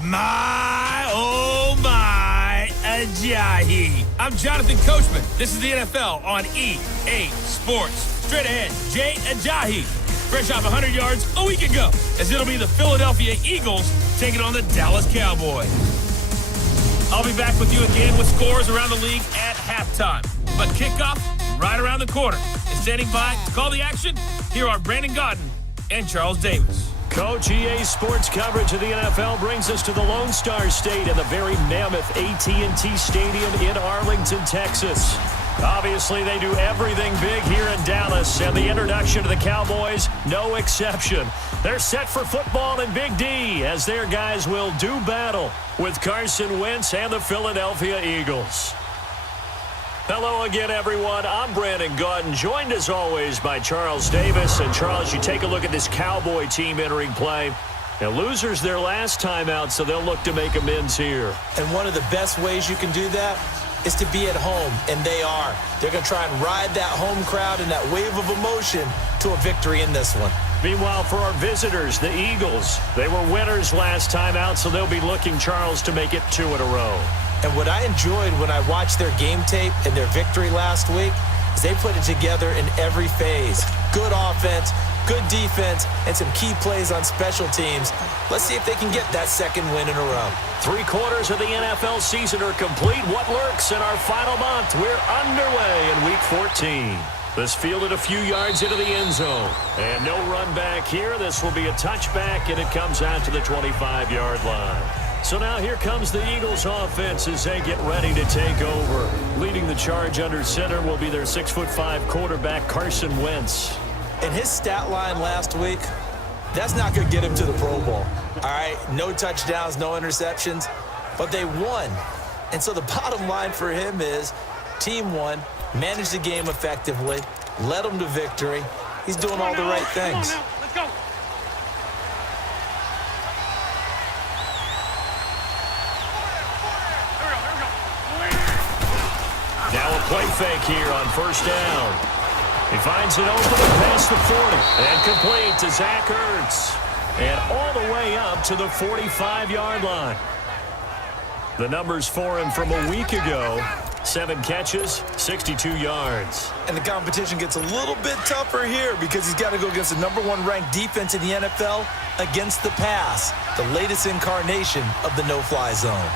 My, oh my, Ajayi. I'm Jonathan Coachman. This is the NFL on EA Sports. Straight ahead, Jay Ajayi, fresh off 100 yards a week ago, as it'll be the Philadelphia Eagles taking on the Dallas Cowboys. I'll be back with you again with scores around the league at halftime. But kickoff right around the corner. And standing by to call the action, here are Brandon Gaudin and Charles Davis. Coach, EA Sports coverage of the NFL brings us to the Lone Star State and the very mammoth AT&T Stadium in Arlington, Texas. Obviously, they do everything big here in Dallas, and the introduction to the Cowboys, no exception. They're set for football in Big D, as their guys will do battle with Carson Wentz and the Philadelphia Eagles. Hello again, everyone. I'm Brandon Gaudin, joined as always by Charles Davis. And Charles, you take a look at this Cowboy team entering play. Now, losers their last time out, so they'll look to make amends here. And one of the best ways you can do that is to be at home, and they are. They're going to try and ride that home crowd and that wave of emotion to a victory in this one. Meanwhile, for our visitors, the Eagles, they were winners last time out, so they'll be looking, Charles, to make it 2 in a row. And what I enjoyed when I watched their game tape and their victory last week is they put it together in every phase. Good offense, good defense, and some key plays on special teams. Let's see if they can get that second win in a row. 3/4 of the NFL season are complete. What lurks in our final month? We're underway in Week 14. This fielded a few yards into the end zone. And no run back here. This will be a touchback, and it comes out to the 25-yard line. So now here comes the Eagles offense as they get ready to take over. Leading the charge under center will be their 6'5" quarterback, Carson Wentz. And his stat line last week, that's not going to get him to the Pro Bowl. All right, no touchdowns, no interceptions, but they won. And so the bottom line for him is team won, managed the game effectively, led them to victory. He's doing all the right things. Let's go. Now a play fake here on first down. He finds it open past the 40 and complete to Zach Ertz. And all the way up to the 45-yard line. The numbers for him from a week ago, 7 catches, 62 yards. And the competition gets a little bit tougher here because he's got to go against the #1 ranked defense in the NFL against the pass, the latest incarnation of the no-fly zone.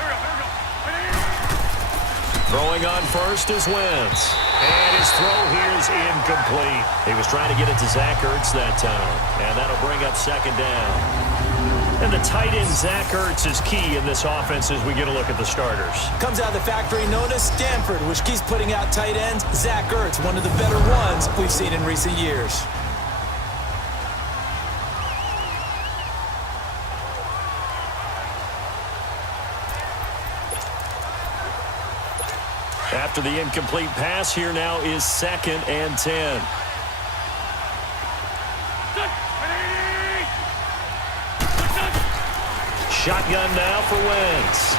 Throwing on first is Wentz. And his throw here is incomplete. He was trying to get it to Zach Ertz that time. And that'll bring up second down. And the tight end, Zach Ertz, is key in this offense as we get a look at the starters. Comes out of the factory known as Stanford, which keeps putting out tight ends. Zach Ertz, one of the better ones we've seen in recent years. After the incomplete pass, here now is 2nd and 10. Shotgun now for Wentz.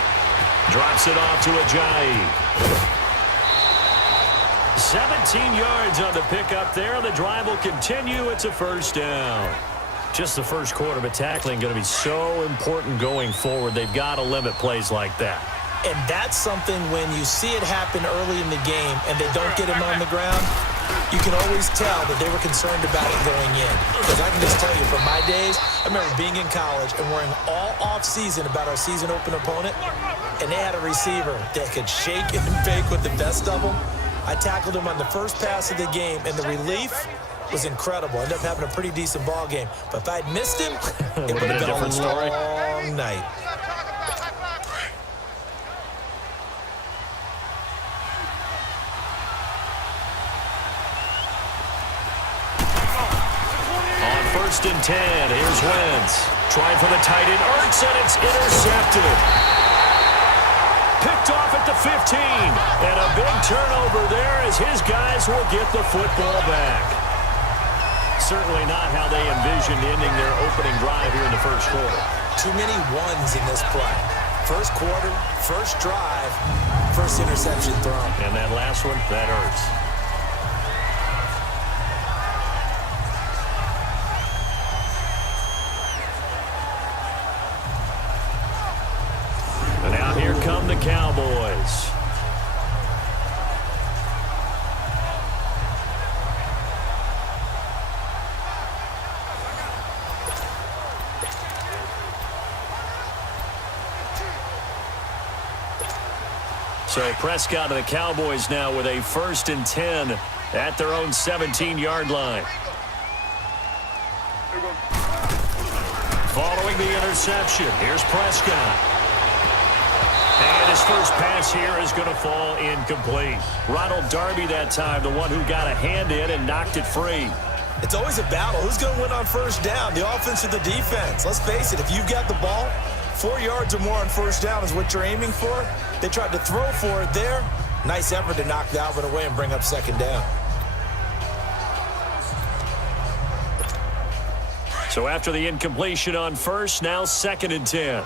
Drops it off to Ajayi. 17 yards on the pickup there. The drive will continue. It's a first down. Just the first quarter, but tackling going to be so important going forward. They've got to limit plays like that. And that's something when you see it happen early in the game and they don't get him on the ground, you can always tell that they were concerned about it going in. Because I can just tell you from my days, I remember being in college and worrying all off-season about our season open opponent, and they had a receiver that could shake and bake with the best of them. I tackled him on the first pass of the game, and the relief was incredible. I ended up having a pretty decent ball game. But if I'd missed him, it would have been a long night. First and 10. Here's Wentz. Trying for the tight end. Ertz, and it's intercepted. Picked off at the 15. And a big turnover there as his guys will get the football back. Certainly not how they envisioned ending their opening drive here in the first quarter. Too many ones in this play. First quarter, first drive, first interception thrown. And that last one, that hurts. Here come the Cowboys. So Prescott and the Cowboys now with a 1st and 10 at their own 17-yard line. Following the interception, here's Prescott. And his first pass here is going to fall incomplete. Ronald Darby that time, the one who got a hand in and knocked it free. It's always a battle. Who's going to win on first down, the offense or the defense? Let's face it, if you've got the ball, 4 yards or more on first down is what you're aiming for. They tried to throw for it there. Nice effort to knock that one away and bring up 2nd down. So after the incompletion on first, now 2nd and 10.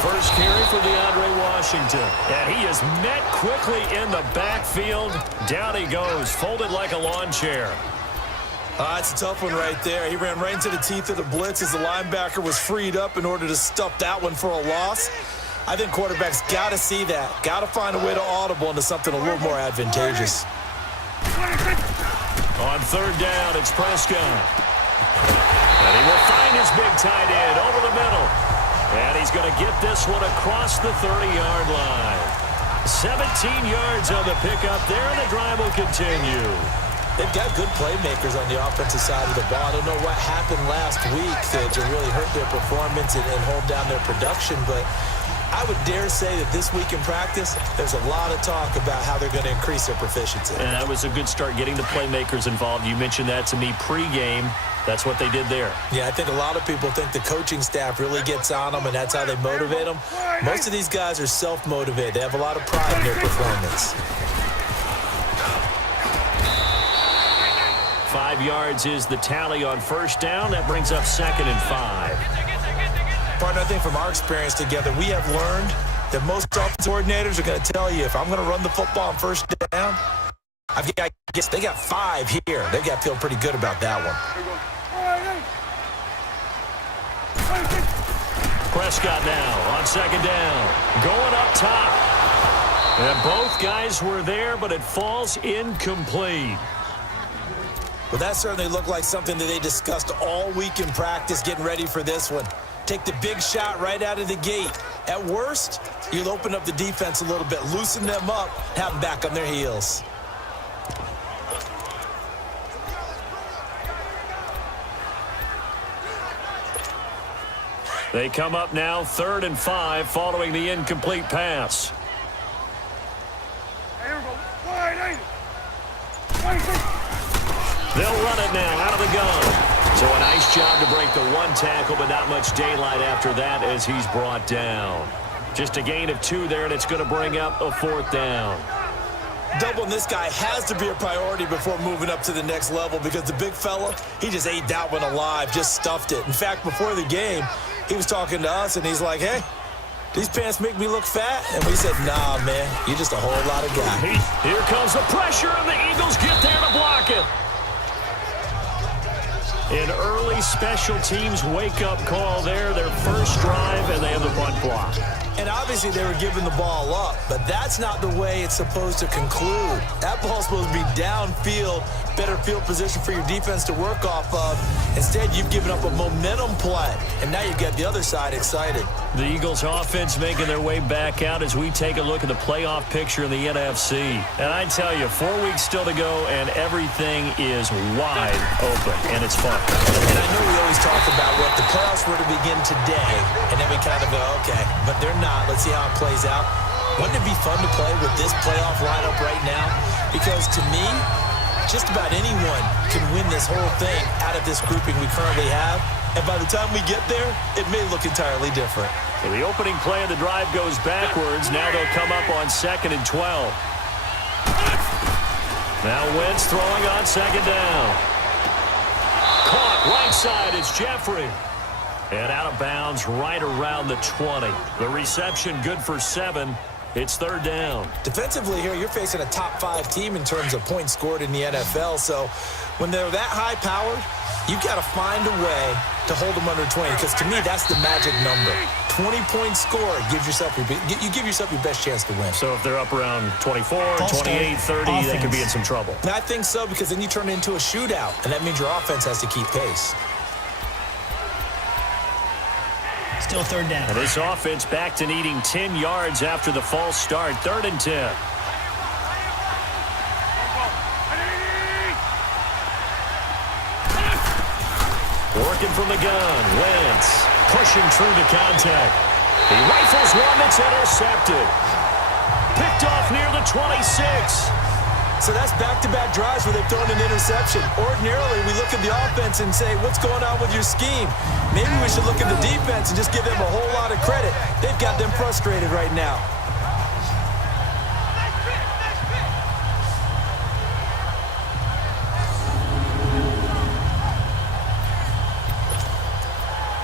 First carry for DeAndre Washington. And he is met quickly in the backfield. Down he goes, folded like a lawn chair. It's a tough one right there. He ran right into the teeth of the blitz as the linebacker was freed up in order to stuff that one for a loss. I think quarterbacks got to see that. Got to find a way to audible into something a little more advantageous. On 3rd down, it's Prescott. And he will find his big tight end over the middle. And he's going to get this one across the 30-yard line. 17 yards on the pickup there, and the drive will continue. They've got good playmakers on the offensive side of the ball. I don't know what happened last week to really hurt their performance and hold down their production, but I would dare say that this week in practice, there's a lot of talk about how they're going to increase their proficiency. And that was a good start, getting the playmakers involved. You mentioned that to me pregame. That's what they did there. Yeah, I think a lot of people think the coaching staff really gets on them, and that's how they motivate them. Most of these guys are self-motivated. They have a lot of pride in their performance. 5 yards is the tally on first down. That brings up 2nd and 5. Partner, I think from our experience together, we have learned that most offensive coordinators are going to tell you, if I'm going to run the football on first down, I guess they got 5 here. They've got to feel pretty good about that one. Prescott now on 2nd down. Going up top. And both guys were there, but it falls incomplete. Well, that certainly looked like something that they discussed all week in practice, getting ready for this one. Take the big shot right out of the gate. At worst, you'll open up the defense a little bit, loosen them up, have them back on their heels. They come up now 3rd and 5 following the incomplete pass. They'll run it now out of the gun. So a nice job to break the 1 tackle, but not much daylight after that as he's brought down. Just a gain of 2 there, and it's going to bring up a 4th down. Doubling this guy has to be a priority before moving up to the next level, because the big fella, he just ate that one alive, just stuffed it. In fact, before the game, he was talking to us, and he's like, hey, these pants make me look fat? And we said, nah, man, you're just a whole lot of guy. Here comes the pressure, and the Eagles get there to block it. An early special teams wake-up call there, their first drive, and they have the punt block. And obviously they were giving the ball up, but that's not the way it's supposed to conclude. That ball's supposed to be downfield, better field position for your defense to work off of. Instead, you've given up a momentum play, and now you've got the other side excited. The Eagles offense making their way back out as we take a look at the playoff picture in the NFC. And I tell you, 4 weeks still to go, and everything is wide open, and it's fun. And I know we always talk about what the playoffs were to begin today, and then we kind of go, okay, but they're not. Let's see how it plays out. Wouldn't it be fun to play with this playoff lineup right now? Because to me, just about anyone can win this whole thing out of this grouping we currently have. And by the time we get there, it may look entirely different. So the opening play of the drive goes backwards. Now they'll come up on 2nd and 12. Now Wentz throwing on 2nd down. Caught right side, it's Jeffrey. And out of bounds right around the 20. The reception good for 7. It's third down. Defensively here, you're facing a top 5 team in terms of points scored in the NFL. So when they're that high-powered, you've got to find a way to hold them under 20, because to me, that's the magic number. 20 points scored, you give yourself your best chance to win. So if they're up around 24, 28, 30, they could be in some trouble. And I think so, because then you turn it into a shootout, and that means your offense has to keep pace. Still third down. And this offense back to needing 10 yards after the false start. 3rd and 10. Working from the gun. Wentz pushing through the contact. He rifles one that's intercepted. Picked off near the 26. So that's back-to-back drives where they've thrown an interception. Ordinarily, we look at the offense and say, what's going on with your scheme? Maybe we should look at the defense and just give them a whole lot of credit. They've got them frustrated right now.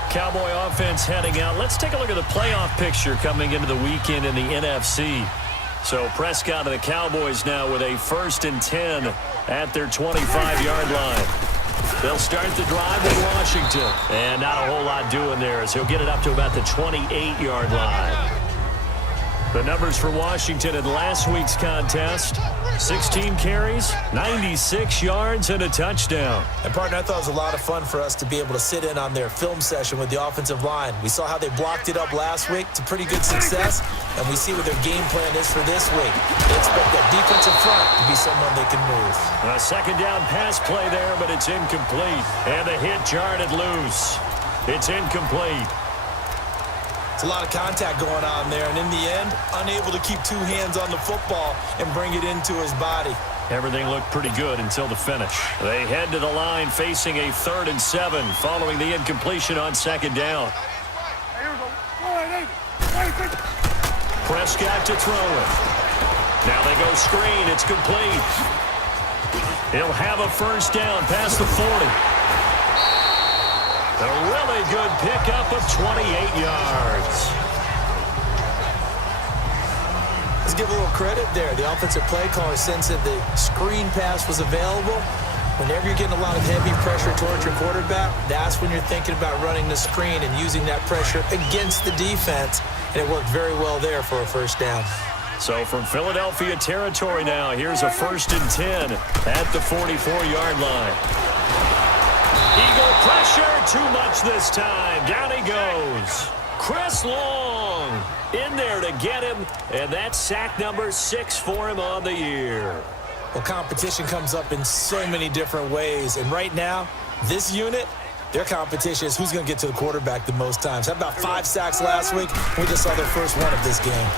Cowboy offense heading out. Let's take a look at the playoff picture coming into the weekend in the NFC. So Prescott and the Cowboys now with a 1st and 10 at their 25-yard line. They'll start the drive with Washington. And not a whole lot doing there as he'll get it up to about the 28-yard line. The numbers for Washington in last week's contest: 16 carries, 96 yards, and a touchdown. And, partner, I thought it was a lot of fun for us to be able to sit in on their film session with the offensive line. We saw how they blocked it up last week to pretty good success, and we see what their game plan is for this week. They expect that defensive front to be someone they can move. A 2nd down pass play there, but it's incomplete. And the hit jarred it loose. It's incomplete. It's a lot of contact going on there, and in the end, unable to keep 2 hands on the football and bring it into his body. Everything looked pretty good until the finish. They head to the line facing a 3rd and 7 following the incompletion on 2nd down. Prescott to throw it. Now they go screen. It's complete. He'll have a 1st down past the 40. A really good pickup of 28 yards. Let's give a little credit there. The offensive play caller sensed that the screen pass was available. Whenever you're getting a lot of heavy pressure towards your quarterback, that's when you're thinking about running the screen and using that pressure against the defense. And it worked very well there for a 1st down. So from Philadelphia territory now, here's a 1st and 10 at the 44-yard line. Eagle pressure, too much this time. Down he goes. Chris Long in there to get him, and that's sack number 6 for him on the year. Well, competition comes up in so many different ways, and right now, this unit, their competition is who's going to get to the quarterback the most times. How about 5 sacks last week? We just saw their first one of this game.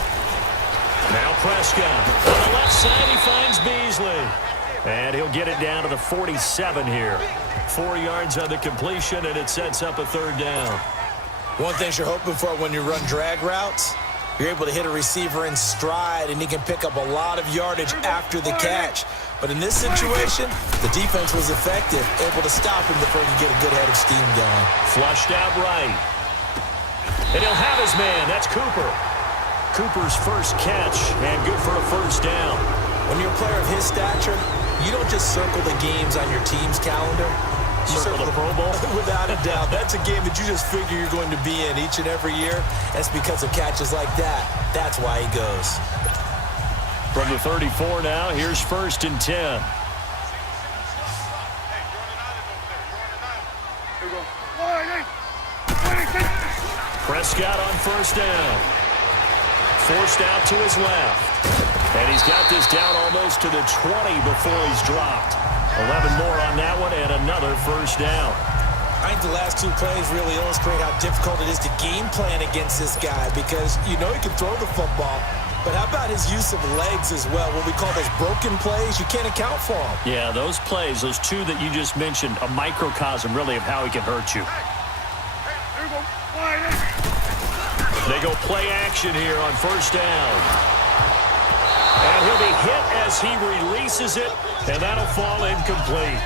Now Prescott. On the left side, he finds Beasley. And he'll get it down to the 47 here. 4 yards on the completion, and it sets up a 3rd down. One thing you're hoping for when you run drag routes, you're able to hit a receiver in stride, and he can pick up a lot of yardage after the catch. But in this situation, the defense was effective, able to stop him before he could get a good head of steam going. Flushed out right. And he'll have his man. That's Cooper. Cooper's first catch, and good for a 1st down. When you're a player of his stature, you don't just circle the games on your team's calendar. You circle the Pro Bowl? Without a doubt. That's a game that you just figure you're going to be in each and every year. That's because of catches like that. That's why he goes. From the 34 now, here's 1st and 10. Prescott on 1st down. Forced out to his left. And he's got this down almost to the 20 before he's dropped. 11 more on that one and another 1st down. I think the last 2 plays really illustrate how difficult it is to game plan against this guy, because you know he can throw the football, but how about his use of legs as well? What we call those broken plays, you can't account for them. Yeah, those plays, those 2 that you just mentioned, a microcosm really of how he can hurt you. They go play action here on 1st down. And he'll be hit as he releases it, and that'll fall incomplete.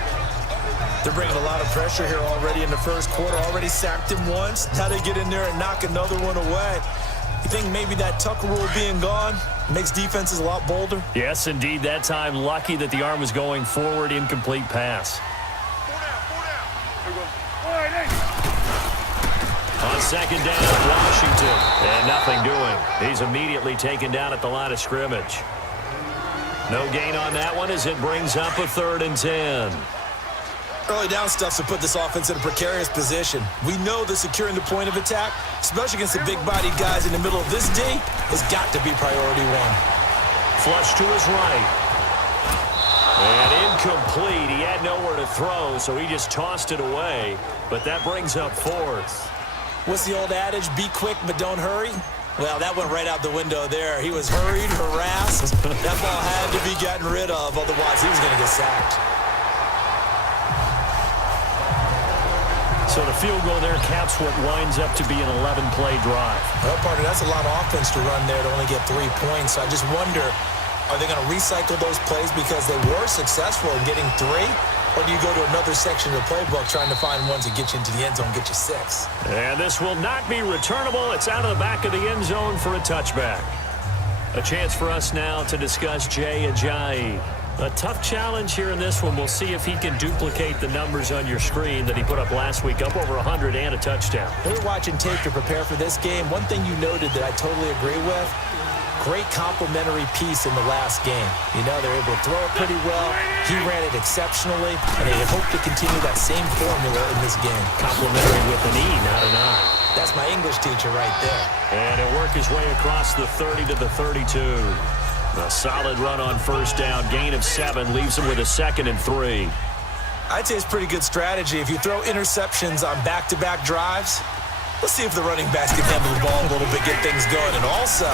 They're bringing a lot of pressure here already in the 1st quarter. Already sacked him once. Now they get in there and knock another one away. think maybe that Tucker rule being gone makes defenses a lot bolder? Yes, indeed. That time, lucky that the arm was going forward, incomplete pass. On second down, Washington. And nothing doing. He's immediately taken down at the line of scrimmage. No gain on that one as it brings up a 3rd and 10. Early down stuff to put this offense in a precarious position. We know that securing the point of attack, especially against the big-bodied guys in the middle of this D, has got to be priority one. Flush to his right. And incomplete. He had nowhere to throw, so he just tossed it away. But that brings up 4th. What's the old adage? Be quick, but don't hurry? Well, that went right out the window there. He was hurried, harassed. That ball had to be gotten rid of, otherwise he was going to get sacked. So the field goal there caps what winds up to be an 11-play drive. Well, partner, that's a lot of offense to run there to only get 3 points. So I just wonder, are they going to recycle those plays because they were successful in getting 3? Or do you go to another section of the playbook trying to find ones that get you into the end zone and get you 6? And this will not be returnable. It's out of the back of the end zone for a touchback. A chance for us now to discuss Jay Ajayi. A tough challenge here in this one. We'll see if he can duplicate the numbers on your screen that he put up last week, up over 100 and a touchdown. We were watching tape to prepare for this game. One thing you noted that I totally agree with, great complimentary piece in the last game. You know, they're able to throw it pretty well. He ran it exceptionally, and they hope to continue that same formula in this game. Complimentary with an E, not an I. That's my English teacher right there. And he'll work his way across the 30 to the 32. A solid run on 1st down. Gain of 7 leaves him with a 2nd and 3. I'd say it's pretty good strategy. If you throw interceptions on back-to-back drives, let's see if the running backs can handle the ball a little bit, get things going. And also,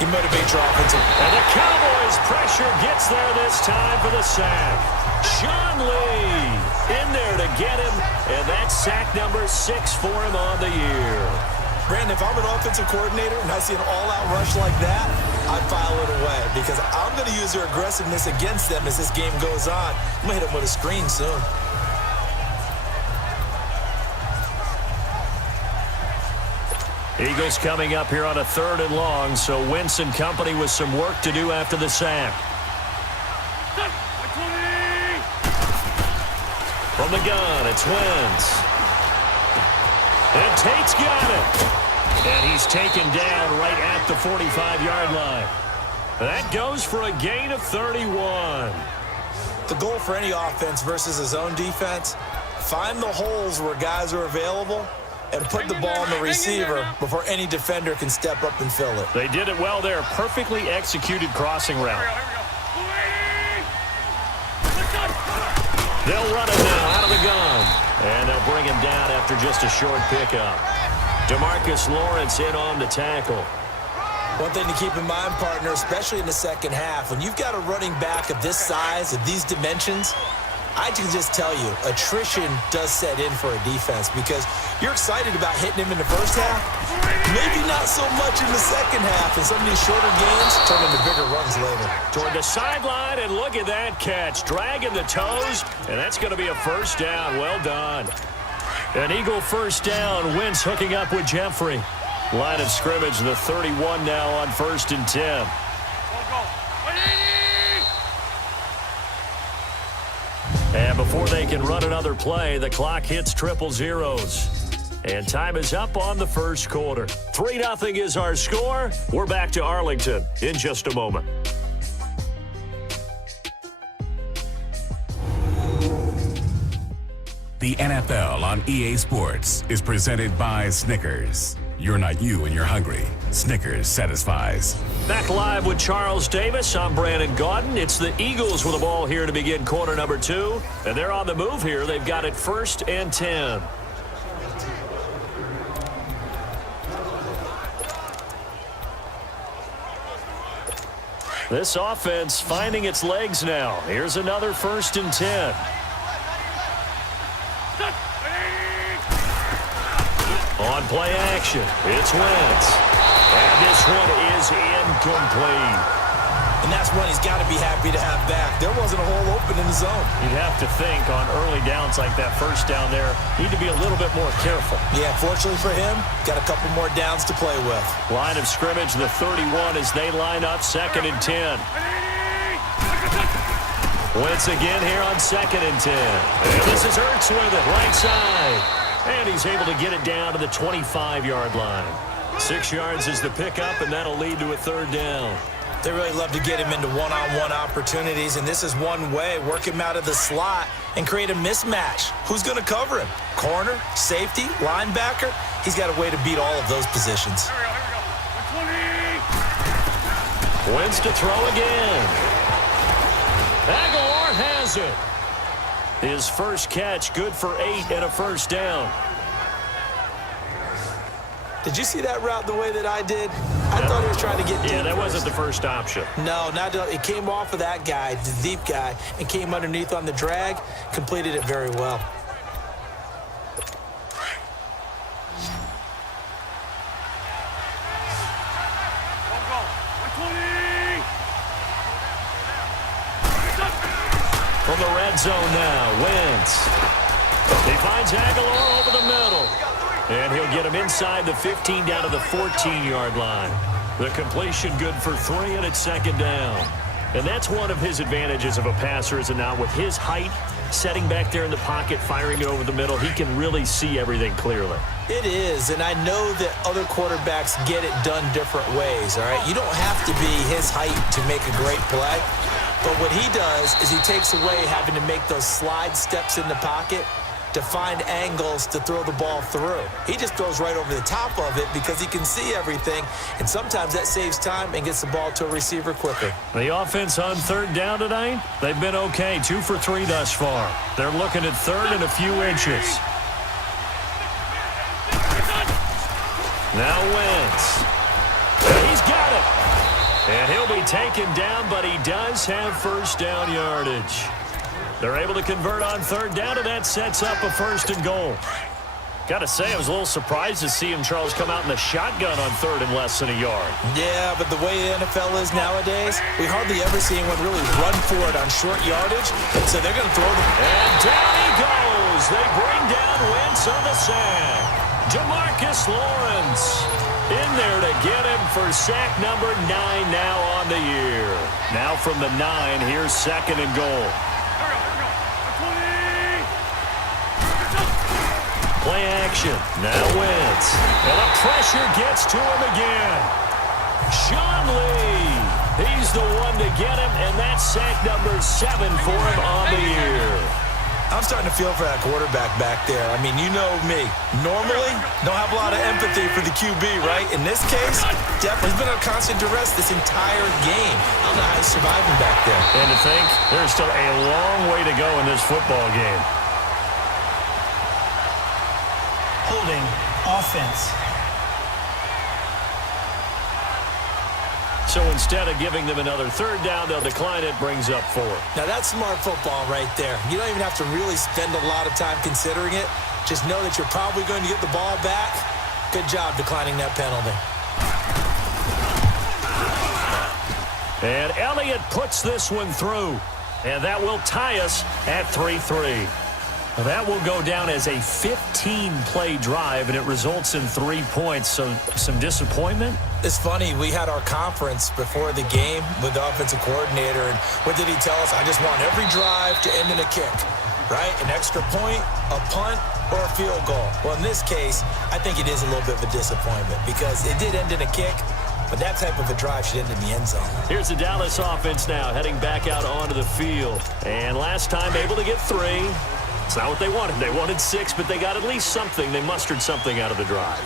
you motivate your offensive. And the Cowboys' pressure gets there this time for the sack. Sean Lee in there to get him, and that's sack number 6 for him on the year. Brandon, if I'm an offensive coordinator and I see an all-out rush like that, I'd file it away because I'm going to use their aggressiveness against them as this game goes on. I'm going to hit them with a screen soon. Eagles coming up here on a 3rd and long, so Wentz and company with some work to do after the sack. From the gun, it's Wentz. And Tate's got it. And he's taken down right at the 45-yard line. That goes for a gain of 31. The goal for any offense versus a zone defense, find the holes where guys are available and put the ball on the receiver before any defender can step up and fill it. They did it well there. Perfectly executed crossing route. They'll run it now out of the gun. And they'll bring him down after just a short pickup. DeMarcus Lawrence in on the tackle. One thing to keep in mind, partner, especially in the second half, when you've got a running back of this size, of these dimensions, I can just tell you, attrition does set in for a defense because you're excited about hitting him in the first half. Maybe not so much in the second half, and some of these shorter gains turn into bigger runs later. Toward the sideline, and look at that catch. Dragging the toes, and that's going to be a 1st down. Well done. An Eagle 1st down. Wentz hooking up with Jeffrey. Line of scrimmage, the 31 now on 1st and 10. And before they can run another play, the clock hits triple zeros. And time is up on the 1st quarter. 3-0 is our score. We're back to Arlington in just a moment. The NFL on EA Sports is presented by Snickers. You're not you when you're hungry. Snickers satisfies. Back live with Charles Davis. I'm Brandon Gaudin. It's the Eagles with the ball here to begin quarter number 2. And they're on the move here. They've got it 1st and 10. This offense finding its legs now. Here's another 1st and 10. On play action, it's Wentz. And this one is incomplete. And that's one he's got to be happy to have back. There wasn't a hole open in the zone. You'd have to think on early downs like that first down there, need to be a little bit more careful. Yeah, fortunately for him, got a couple more downs to play with. Line of scrimmage, the 31 as they line up 2nd and 10. Wentz again here on 2nd and 10. And this is Ertz with it, right side. And he's able to get it down to the 25-yard line. 6 yards is the pickup, and that'll lead to a 3rd down. They really love to get him into one-on-one opportunities, and this is one way. Work him out of the slot and create a mismatch. Who's going to cover him? Corner, safety, linebacker? He's got a way to beat all of those positions. Wentz to throw again. Aguilar has it. His first catch, good for 8 and a 1st down. Did you see that route the way that I did? I thought he was trying to get deep. Yeah, that wasn't the first option. No, it came off of that guy, the deep guy, and came underneath on the drag. Completed it very well. From the red zone now, Wentz. He finds Aguilar over the middle. And he'll get him inside the 15 down to the 14-yard line. The completion good for 3, and it's 2nd down. And that's one of his advantages of a passer, is it not? With his height, setting back there in the pocket, firing it over the middle, he can really see everything clearly. It is, and I know that other quarterbacks get it done different ways, all right? You don't have to be his height to make a great play. But what he does is he takes away having to make those slide steps in the pocket to find angles to throw the ball through. He just throws right over the top of it because he can see everything, and sometimes that saves time and gets the ball to a receiver quicker. The offense on 3rd down tonight, they've been okay, 2 for 3 thus far. They're looking at 3rd and a few inches. Now Wentz. He's got it. And he'll be taken down, but he does have 1st down yardage. They're able to convert on 3rd down, and that sets up a 1st and goal. Got to say, I was a little surprised to see him, Charles, come out in the shotgun on 3rd and less than a yard. Yeah, but the way the NFL is nowadays, we hardly ever see anyone really run for it on short yardage, and so they're going to throw the... And down he goes. They bring down Wentz on the sack. Demarcus Lawrence in there to get him for sack number 9 now on the year. Now from the 9, here's 2nd and goal. Play action. Now Wentz. And the pressure gets to him again. Sean Lee. He's the one to get him, and that's sack number 7 for him on the year. I'm starting to feel for that quarterback back there. I mean, you know me. Normally, don't have a lot of empathy for the QB, right? In this case, definitely he's been under constant duress this entire game. I don't know how he's surviving back there. And to think, there's still a long way to go in this football game. Holding offense. So instead of giving them another 3rd down, they'll decline it, brings up 4. Now, that's smart football right there. You don't even have to really spend a lot of time considering it. Just know that you're probably going to get the ball back. Good job declining that penalty. And Elliott puts this one through. And that will tie us at 3-3. That will go down as a 15-play drive, and it results in 3 points. So some disappointment? It's funny. We had our conference before the game with the offensive coordinator, and what did he tell us? I just want every drive to end in a kick, right? An extra point, a punt, or a field goal. Well, in this case, I think it is a little bit of a disappointment because it did end in a kick, but that type of a drive should end in the end zone. Here's the Dallas offense now heading back out onto the field. And last time able to get 3. It's not what they wanted. They wanted 6, but they got at least something. They mustered something out of the drive.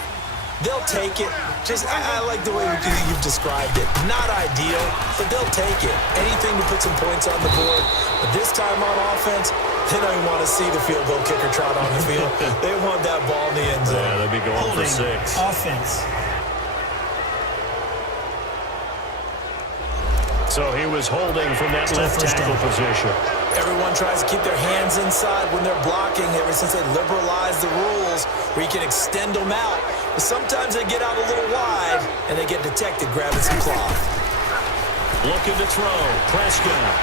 They'll take it. I like the way you've described it. Not ideal, but they'll take it. Anything to put some points on the board. But this time on offense, they don't even want to see the field goal kicker trot on the field. They want that ball in the end zone. Yeah, they'll be going Holding for 6. Offense. So he was holding from that left tackle position. Everyone tries to keep their hands inside when they're blocking ever since they liberalized the rules where you can extend them out. But sometimes they get out a little wide and they get detected grabbing some cloth. Looking to throw. Prescott.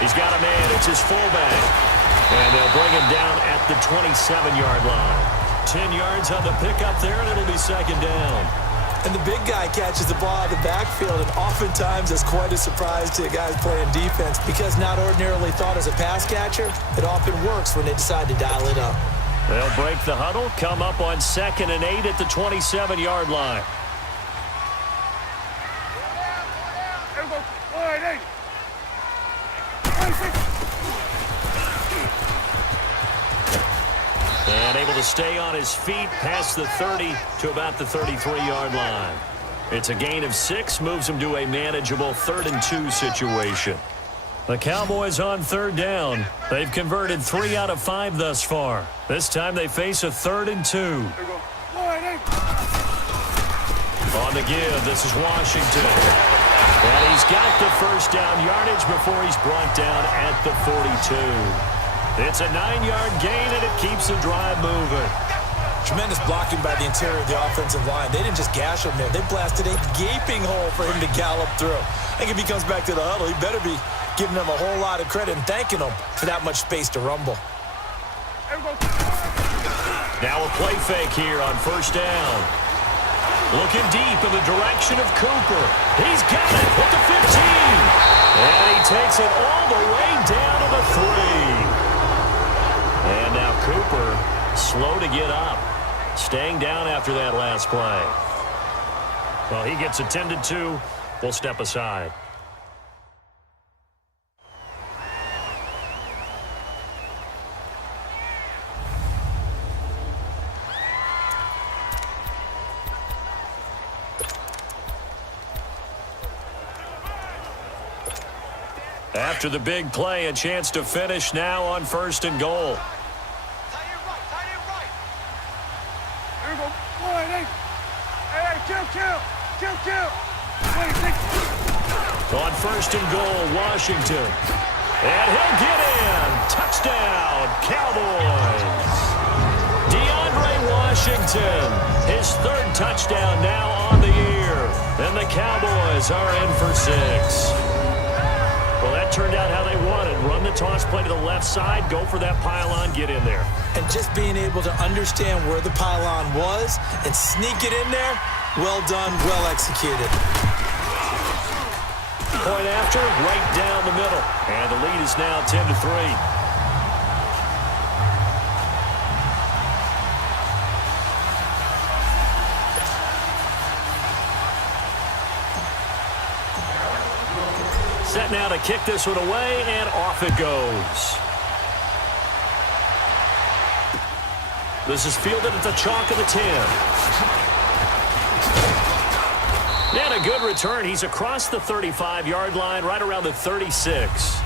He's got a man. It's his fullback. And they'll bring him down at the 27-yard line. 10 yards on the pickup there, and it'll be second down. And the big guy catches the ball out of the backfield, and oftentimes it's quite a surprise to the guys playing defense because not ordinarily thought as a pass catcher, it often works when they decide to dial it up. They'll break the huddle, come up on 2nd and 8 at the 27-yard line. And able to stay on his feet past the 30 to about the 33-yard line. It's a gain of 6, moves him to a manageable 3rd and 2 situation. The Cowboys on 3rd down. They've converted 3 out of 5 thus far. This time they face a 3rd and 2. On the give, this is Washington. And he's got the first down yardage before he's brought down at the 42. It's a 9-yard gain, and it keeps the drive moving. Tremendous blocking by the interior of the offensive line. They didn't just gash him there. They blasted a gaping hole for him to gallop through. I think if he comes back to the huddle, he better be giving them a whole lot of credit and thanking them for that much space to rumble. Now a play fake here on 1st down. Looking deep in the direction of Cooper. He's got it at the 15. And he takes it all the way down to the 3. And now Cooper, slow to get up, staying down after that last play. Well, he gets attended to. We'll step aside. After the big play, a chance to finish now on 1st and goal. On 1st and goal, Washington. And he'll get in. Touchdown, Cowboys. DeAndre Washington, his 3rd touchdown now on the year. And the Cowboys are in for 6. Well, that turned out how they wanted. Run the toss play to the left side, go for that pylon, get in there. And just being able to understand where the pylon was and sneak it in there, well done, well executed. Point after, right down the middle. And the lead is now 10-3. Set now to kick this one away, and off it goes. This is fielded at the chalk of the 10. And a good return. He's across the 35-yard line, right around the 36.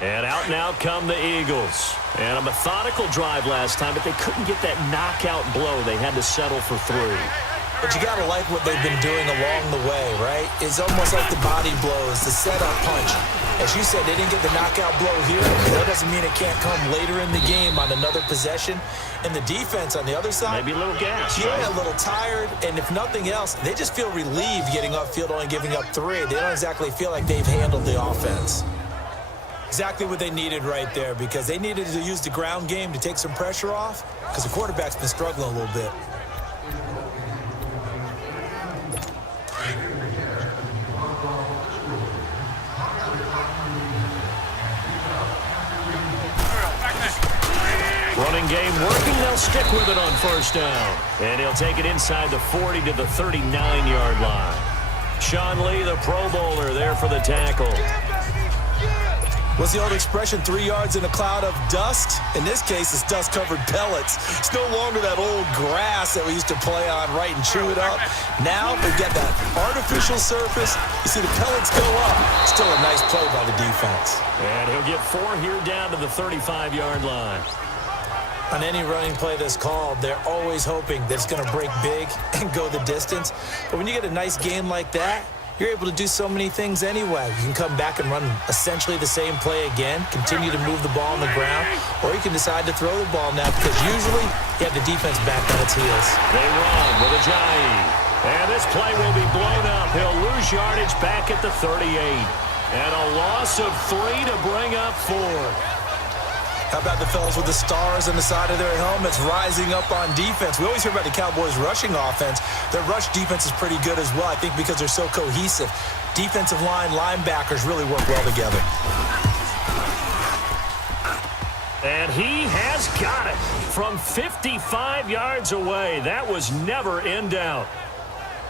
And out and out come the Eagles. And a methodical drive last time, but they couldn't get that knockout blow. They had to settle for 3. But you got to like what they've been doing along the way, right? It's almost like the body blows, the setup punch. As you said, they didn't get the knockout blow here. That doesn't mean it can't come later in the game on another possession. And the defense on the other side, maybe a little gas. Yeah, right? A little tired. And if nothing else, they just feel relieved getting upfield, only giving up 3. They don't exactly feel like they've handled the offense. Exactly what they needed right there, because they needed to use the ground game to take some pressure off, because the quarterback's been struggling a little bit. Running game working. They'll stick with it on 1st down. And he'll take it inside the 40 to the 39-yard line. Sean Lee, the Pro Bowler, there for the tackle. What's the old expression, 3 yards in a cloud of dust? In this case, it's dust-covered pellets. It's no longer that old grass that we used to play on, right, and chew it up. Now we've got that artificial surface. You see the pellets go up. Still a nice play by the defense. And he'll get 4 here down to the 35-yard line. On any running play that's called, they're always hoping that it's going to break big and go the distance. But when you get a nice game like that, you're able to do so many things anyway. You can come back and run essentially the same play again, continue to move the ball on the ground, or you can decide to throw the ball now because usually you have the defense back on its heels. They run with Ajayi. And this play will be blown up. He'll lose yardage back at the 38. And a loss of 3 to bring up 4. How about the fellas with the stars on the side of their helmets rising up on defense? We always hear about the Cowboys' rushing offense. Their rush defense is pretty good as well, I think, because they're so cohesive. Defensive line, linebackers really work well together. And he has got it from 55 yards away. That was never in doubt.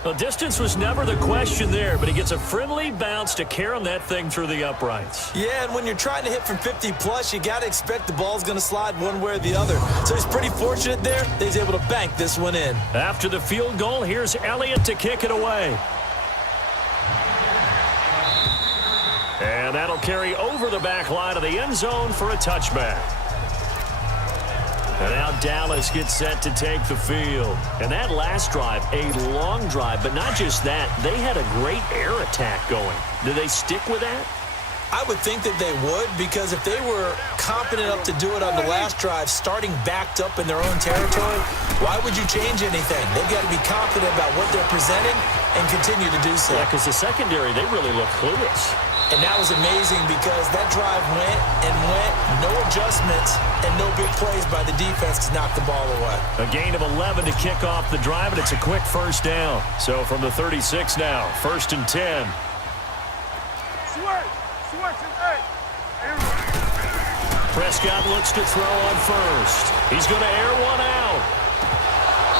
The distance was never the question there, but he gets a friendly bounce to carry that thing through the uprights. Yeah, and when you're trying to hit from 50-plus, you got to expect the ball's going to slide one way or the other. So he's pretty fortunate there that he's able to bank this one in. After the field goal, here's Elliott to kick it away. And that'll carry over the back line of the end zone for a touchback. And now Dallas gets set to take the field. And that last drive, a long drive, but not just that. They had a great air attack going. Do they stick with that? I would think that they would, because if they were confident enough to do it on the last drive, starting backed up in their own territory, why would you change anything? They've got to be confident about what they're presenting and continue to do so. Yeah, because the secondary, they really look clueless. And that was amazing because that drive went and went, no adjustments, and no big plays by the defense to knock the ball away. A gain of 11 to kick off the drive, and it's a quick first down. So from the 36 now, 1st and 10. Prescott looks to throw on first. He's going to air one out.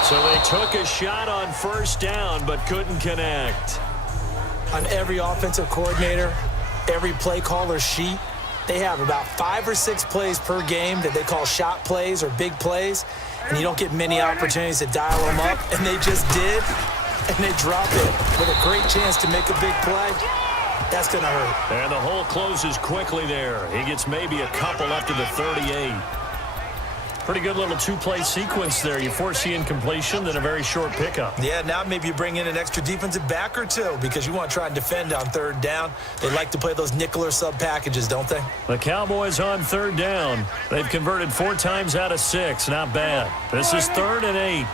So they took a shot on first down, but couldn't connect. On every offensive coordinator, every play caller sheet, they have about 5 or 6 plays per game that they call shot plays or big plays, and you don't get many opportunities to dial them up, and they just did, and they drop it with a great chance to make a big play. That's going to hurt. And the hole closes quickly there. He gets maybe a couple up to the 38. Pretty good little 2-play sequence there. You force the incompletion, then a very short pickup. Yeah, now maybe you bring in an extra defensive back or two because you want to try and defend on 3rd down. They like to play those nickel or sub packages, don't they? The Cowboys on 3rd down. They've converted 4 times out of 6. Not bad. This is 3rd and 8.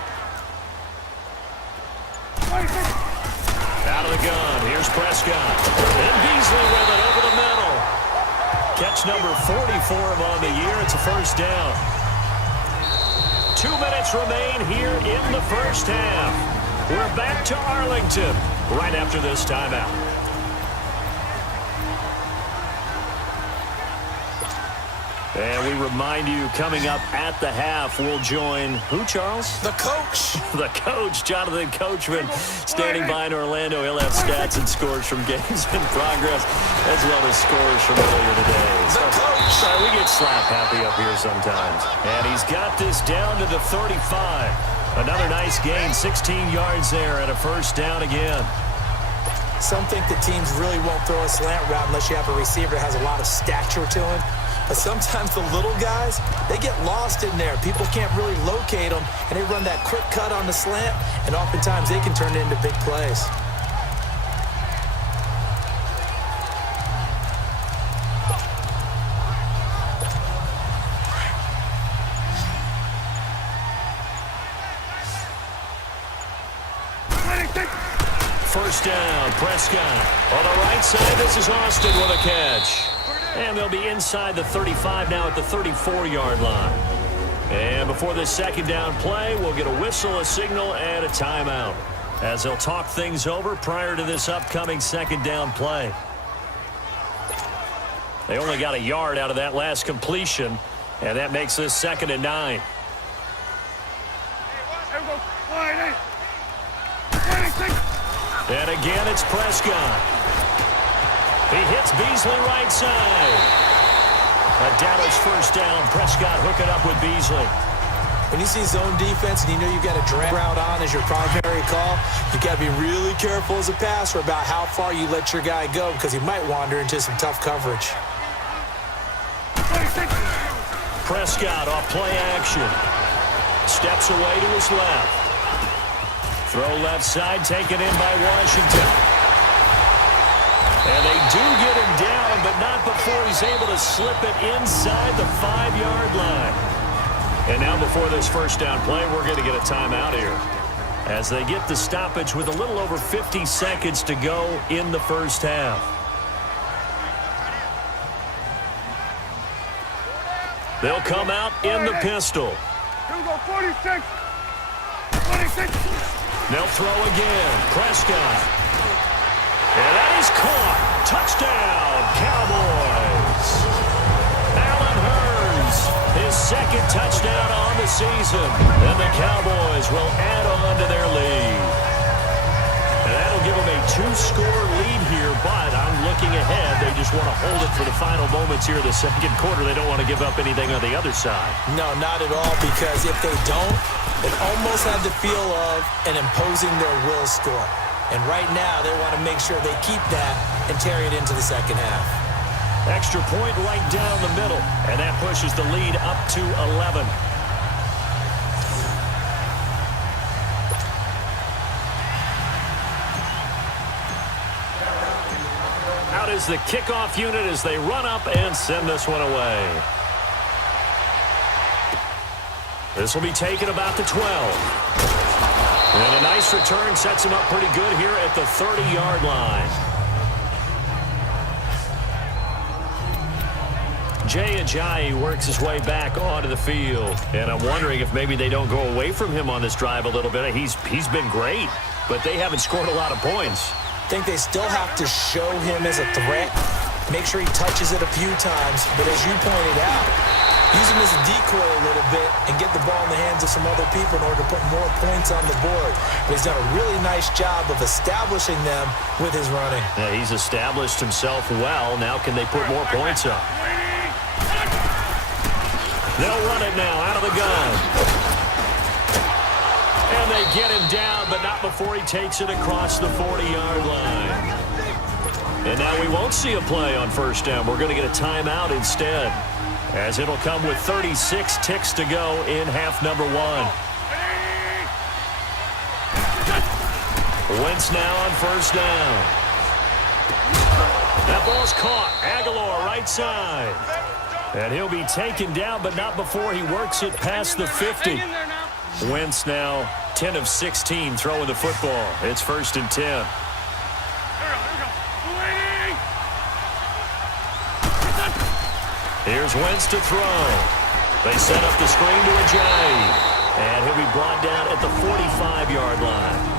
Out of the gun. Here's Prescott. And Beasley with it over the middle. Catch number 44 of on the year. It's a first down. 2 minutes remain here in the first half. We're back to Arlington right after this timeout. And we remind you, coming up at the half, we'll join who, Charles? The coach. The coach, Jonathan Coachman, standing by in Orlando. He'll have stats and scores from games in progress, as well as scores from earlier today. The coach. Sorry, we get slap happy up here sometimes. And he's got this down to the 35. Another nice gain, 16 yards there, and a first down again. Some think the teams really won't throw a slant route unless you have a receiver that has a lot of stature to him. But sometimes the little guys, they get lost in there. People can't really locate them, and they run that quick cut on the slant, and oftentimes they can turn it into big plays. First down, Prescott. On the right side, this is Austin with a catch. And they'll be inside the 35 now at the 34-yard line. And before this second down play, we'll get a whistle, a signal, and a timeout as they'll talk things over prior to this upcoming second down play. They only got a yard out of that last completion, and that makes this 2nd and 9. And again, it's Prescott. He hits Beasley right side. A Dallas first down. Prescott hooking up with Beasley. When you see zone defense and you know you've got a drag route on as your primary call, you've got to be really careful as a passer about how far you let your guy go because he might wander into some tough coverage. Prescott off play action. Steps away to his left. Throw left side, taken in by Washington. before he's able to slip it inside the 5-yard line. And now before this first down play, we're going to get a timeout here, as they get the stoppage with a little over 50 seconds to go in the first half. They'll come out in the pistol. Here we go, 46. 46. They'll throw again. Prescott. And that is caught. Touchdown, Cowboys. Allen Hurns, his second touchdown on the season. And the Cowboys will add on to their lead. And that'll give them a 2-score lead here, but I'm looking ahead. They just want to hold it for the final moments here of the second quarter. They don't want to give up anything on the other side. No, not at all, because if they don't, it almost had the feel of an imposing their will score. And right now, they want to make sure they keep that and carry it into the second half. Extra point right down the middle, and that pushes the lead up to 11. Out is the kickoff unit as they run up and send this one away. This will be taken about the 12. And a nice return sets him up pretty good here at the 30-yard line. Jay Ajayi works his way back onto the field. And I'm wondering if maybe they don't go away from him on this drive a little bit. He's been great, but they haven't scored a lot of points. I think they still have to show him as a threat, make sure he touches it a few times, but as you pointed out, use him as a decoy a little bit and get the ball in the hands of some other people in order to put more points on the board. But he's done a really nice job of establishing them with his running. Yeah, he's established himself well. Now can they put more points up? They'll run it now out of the gun. And they get him down, but not before he takes it across the 40-yard line. And now we won't see a play on first down. We're going to get a timeout instead, as it'll come with 36 ticks to go in half number 1. Wentz now on first down. That ball's caught. Aguilar right side. And he'll be taken down, but not before he works it past the 50. Wentz now 10 of 16 throwing the football. It's 1st and 10. Here's Wentz to throw. They set up the screen to Ajayi. And he'll be brought down at the 45-yard line.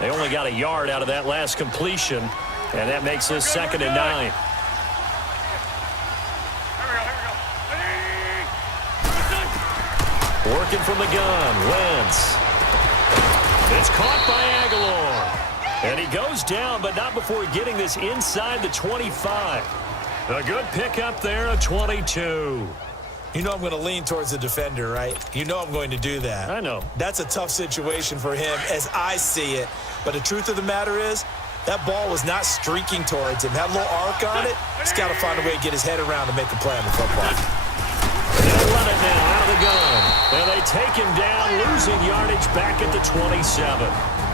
They only got a yard out of that last completion, and that makes this 2nd and 9. Working from the gun, Wentz. It's caught by Aguilar. And he goes down, but not before getting this inside the 25. A good pickup there, a 22. You know I'm going to lean towards the defender, right? You know I'm going to do that. I know. That's a tough situation for him as I see it. But the truth of the matter is, that ball was not streaking towards him. Had a little arc on it. He's got to find a way to get his head around to make a play on the football. They'll run it now out of the gun. And they take him down, losing yardage back at the 27.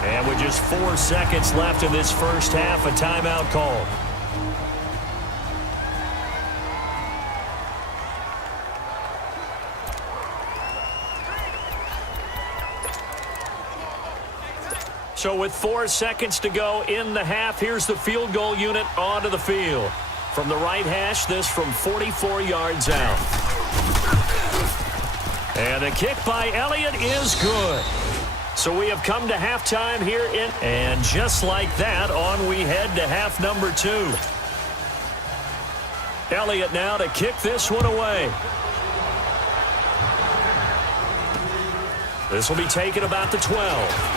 And with just 4 seconds left in this first half, a timeout called. So with 4 seconds to go in the half, here's the field goal unit onto the field. From the right hash, this from 44 yards out. And the kick by Elliott is good. So we have come to halftime here and just like that, on we head to half number 2. Elliott now to kick this one away. This will be taken about the 12.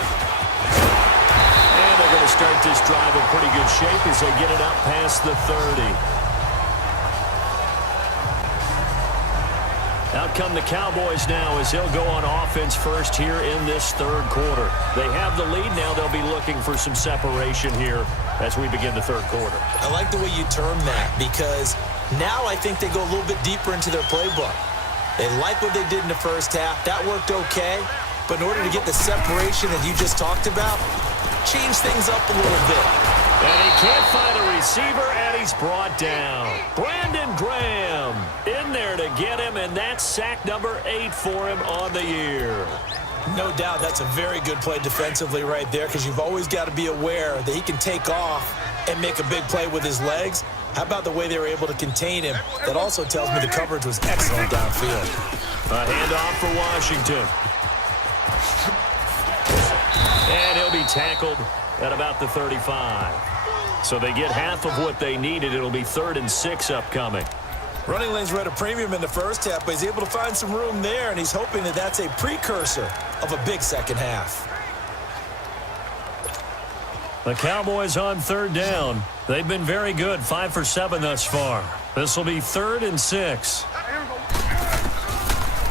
And they're going to start this drive in pretty good shape as they get it up past the 30. Out come the Cowboys now as they'll go on offense first here in this third quarter. They have the lead now. They'll be looking for some separation here as we begin the third quarter. I like the way you term that, because now I think they go a little bit deeper into their playbook. They like what they did in the first half. That worked okay. But in order to get the separation that you just talked about, change things up a little bit. And he can't find a receiver, and he's brought down. Brandon Graham in there to get him, and that's sack number 8 for him on the year. No doubt that's a very good play defensively right there, because you've always got to be aware that he can take off and make a big play with his legs. How about the way they were able to contain him? That also tells me the coverage was excellent downfield. A handoff for Washington. And he'll be tackled at about the 35. So they get half of what they needed. It'll be 3rd and 6 upcoming. Running lanes were at a premium in the first half, but he's able to find some room there, and he's hoping that that's a precursor of a big second half. The Cowboys on 3rd down. They've been very good, 5 for 7 thus far. This will be 3rd and 6.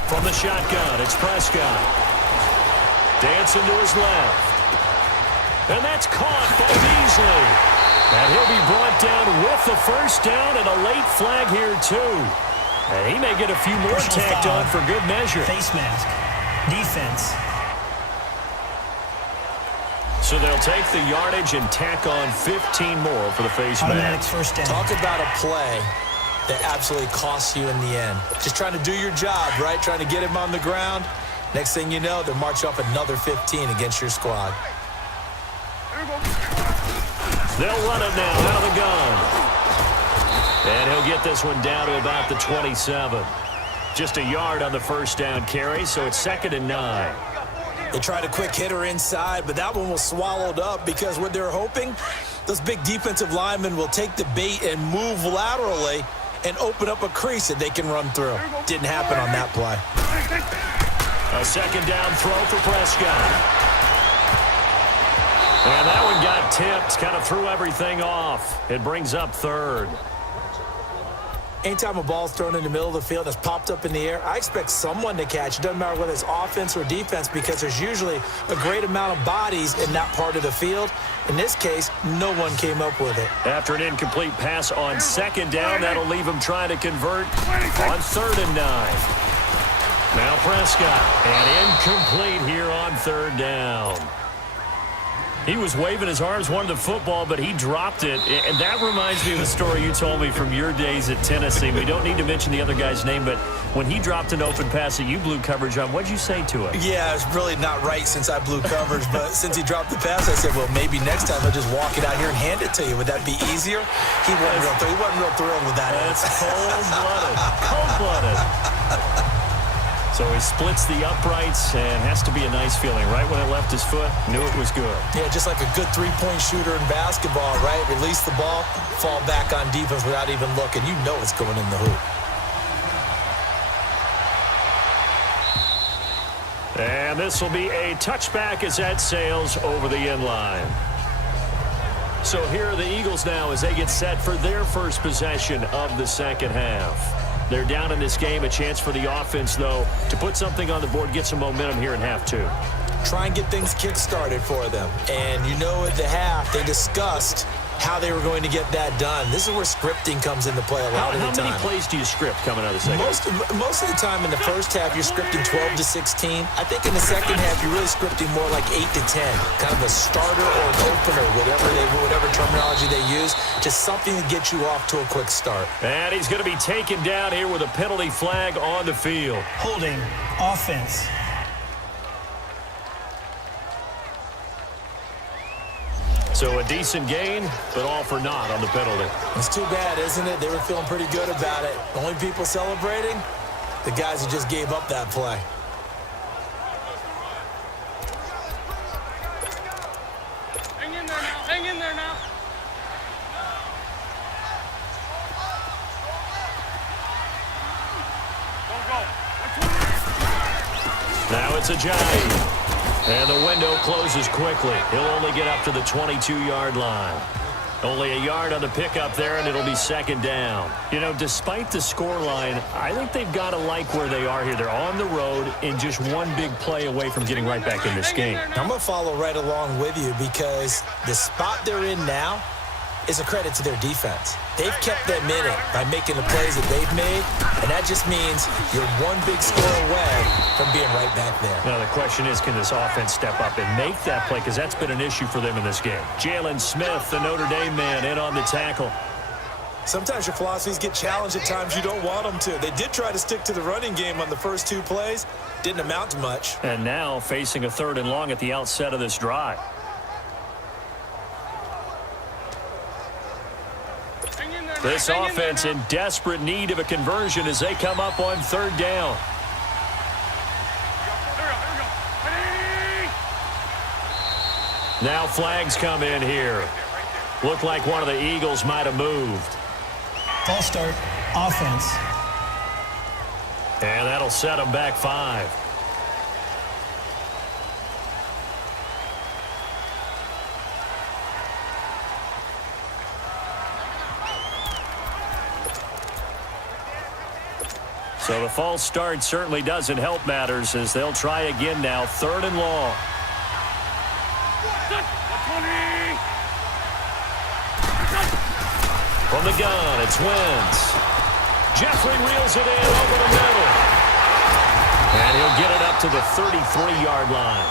From the shotgun, it's Prescott. Dancing to his left. And that's caught by Beasley. And he'll be brought down with the first down and a late flag here, too. And he may get a few more tacked on for good measure. Face mask. Defense. So they'll take the yardage and tack on 15 more for the face Automatic mask. first down. Talk about a play that absolutely costs you in the end. Just trying to do your job, right? Trying to get him on the ground. Next thing you know, they'll march up another 15 against your squad. They'll run it now out of the gun. And he'll get this one down to about the 27. Just a yard on the first down carry, so it's 2nd and 9. They tried a quick hitter inside, but that one was swallowed up because what they're hoping, those big defensive linemen will take the bait and move laterally and open up a crease that they can run through. Didn't happen on that play. A 2nd down throw for Prescott. And that one got tipped, kind of threw everything off. It brings up 3rd. Anytime a ball's thrown in the middle of the field that's popped up in the air, I expect someone to catch. It doesn't matter whether it's offense or defense, because there's usually a great amount of bodies in that part of the field. In this case, no one came up with it. After an incomplete pass on 2nd down, that'll leave him trying to convert on 3rd and 9. Now Prescott, and incomplete here on 3rd down. He was waving his arms, wanted the football, but he dropped it. And that reminds me of the story you told me from your days at Tennessee. We don't need to mention the other guy's name, but when he dropped an open pass that you blew coverage on, what'd you say to him? Yeah, it's really not right since I blew coverage, but since he dropped the pass, I said, well, maybe next time I'll just walk it out here and hand it to you. Would that be easier? He wasn't real thrilled with that. That's cold-blooded. Cold-blooded. So he splits the uprights, and has to be a nice feeling. Right when it left his foot, knew it was good. Yeah, just like a good three-point shooter in basketball, right? Release the ball, fall back on defense without even looking. You know it's going in the hoop. And this will be a touchback as that sails over the end line. So here are the Eagles now as they get set for their first possession of the second half. They're down in this game. A chance for the offense, though, to put something on the board, get some momentum here in half 2. Try and get things kick-started for them. And you know at the half, they discussed how they were going to get that done. This is where scripting comes into play a lot of the time. How many plays do you script coming out of the second half? Most of the time in the first half, you're scripting 12 to 16. I think in the second half, you're really scripting more like 8 to 10. Kind of a starter or an opener, whatever terminology they use. Just something to get you off to a quick start. And he's going to be taken down here with a penalty flag on the field. Holding offense. So a decent gain, but all for naught on the penalty. It's too bad, isn't it? They were feeling pretty good about it. The only people celebrating, the guys who just gave up that play. Hang in there now. Hang in there now. Don't go. Now it's Ajayi. And the window closes quickly. He'll only get up to the 22-yard line. Only a yard on the pickup there, and it'll be second down. You know, despite the scoreline, I think they've got to like where they are here. They're on the road and just one big play away from getting right back in this game. I'm going to follow right along with you because the spot they're in now, is a credit to their defense. They've kept them in it by making the plays that they've made, and that just means you're one big score away from being right back there. Now, the question is, can this offense step up and make that play? Because that's been an issue for them in this game. Jalen Smith, the Notre Dame man, in on the tackle. Sometimes your philosophies get challenged at times you don't want them to. They did try to stick to the running game on the first 2 plays. Didn't amount to much. And now facing a 3rd and long at the outset of this drive. This offense in desperate need of a conversion as they come up on 3rd down. Now flags come in here. Looked like one of the Eagles might have moved. False start, offense. And that'll set them back 5. So the false start certainly doesn't help matters as they'll try again now, 3rd and long. From the gun, it's Wentz. Jeffrey reels it in over the middle. And he'll get it up to the 33-yard line.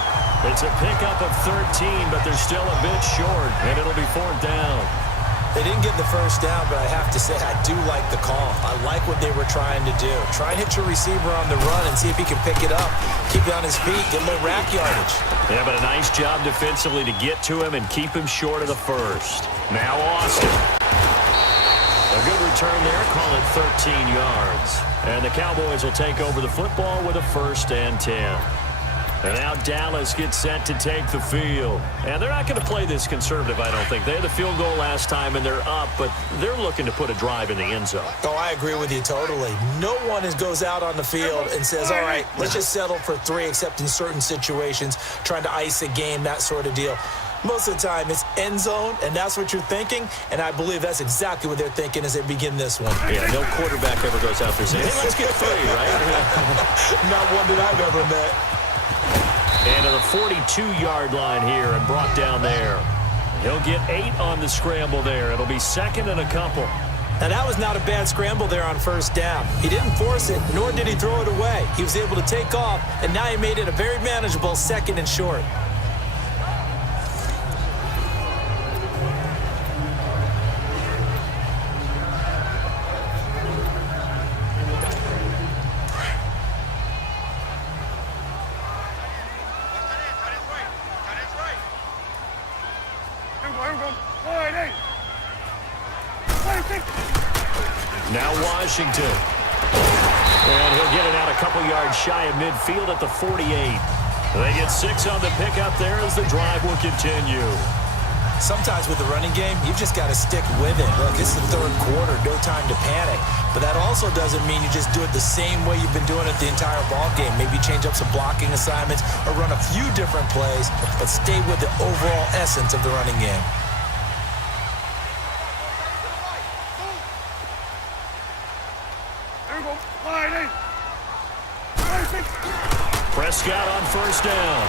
It's a pickup of 13, but they're still a bit short, and it'll be 4th down. They didn't get the first down, but I have to say I do like the call. I like what they were trying to do. Try and hit your receiver on the run and see if he can pick it up. Keep it on his feet, get a little rack yardage. Yeah, but a nice job defensively to get to him and keep him short of the first. Now Austin. A good return there, call it 13 yards. And the Cowboys will take over the football with a 1st and 10. And now Dallas gets set to take the field. And they're not going to play this conservative, I don't think. They had the field goal last time, and they're up, but they're looking to put a drive in the end zone. Oh, I agree with you totally. No one goes out on the field and says, all right, let's just settle for 3, except in certain situations, trying to ice a game, that sort of deal. Most of the time, it's end zone, and that's what you're thinking, and I believe that's exactly what they're thinking as they begin this one. Yeah, no quarterback ever goes out there saying, hey, let's get 3, right? Not one that I've ever met. And to the 42-yard line here and brought down there. He'll get 8 on the scramble there. It'll be 2nd and a couple. Now, that was not a bad scramble there on 1st down. He didn't force it, nor did he throw it away. He was able to take off, and now he made it a very manageable 2nd and short. Now Washington. And he'll get it out a couple yards shy of midfield at the 48. They get 6 on the pickup there as the drive will continue. Sometimes with the running game, you've just got to stick with it. Look, it's the 3rd quarter, no time to panic. But that also doesn't mean you just do it the same way you've been doing it the entire ball game. Maybe change up some blocking assignments or run a few different plays, but stay with the overall essence of the running game. Prescott on 1st down.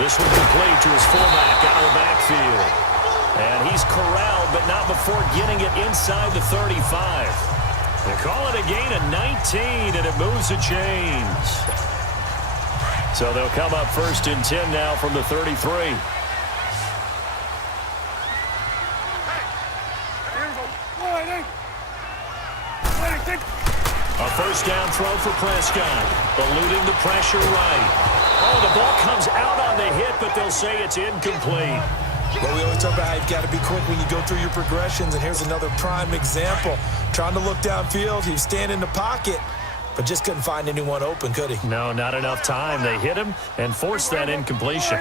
This one complete to his fullback out of the backfield. And he's corralled, but not before getting it inside the 35. They call it a gain of 19, and it moves the chains. So they'll come up 1st and 10 now from the 33. A 1st down throw for Prescott. Eluding the pressure right. Oh, the ball comes out on the hit, but they'll say it's incomplete. Well, we always talk about how you've got to be quick when you go through your progressions, and here's another prime example. Trying to look downfield, he was standing in the pocket, but just couldn't find anyone open, could he? No, not enough time. They hit him and forced that incompletion.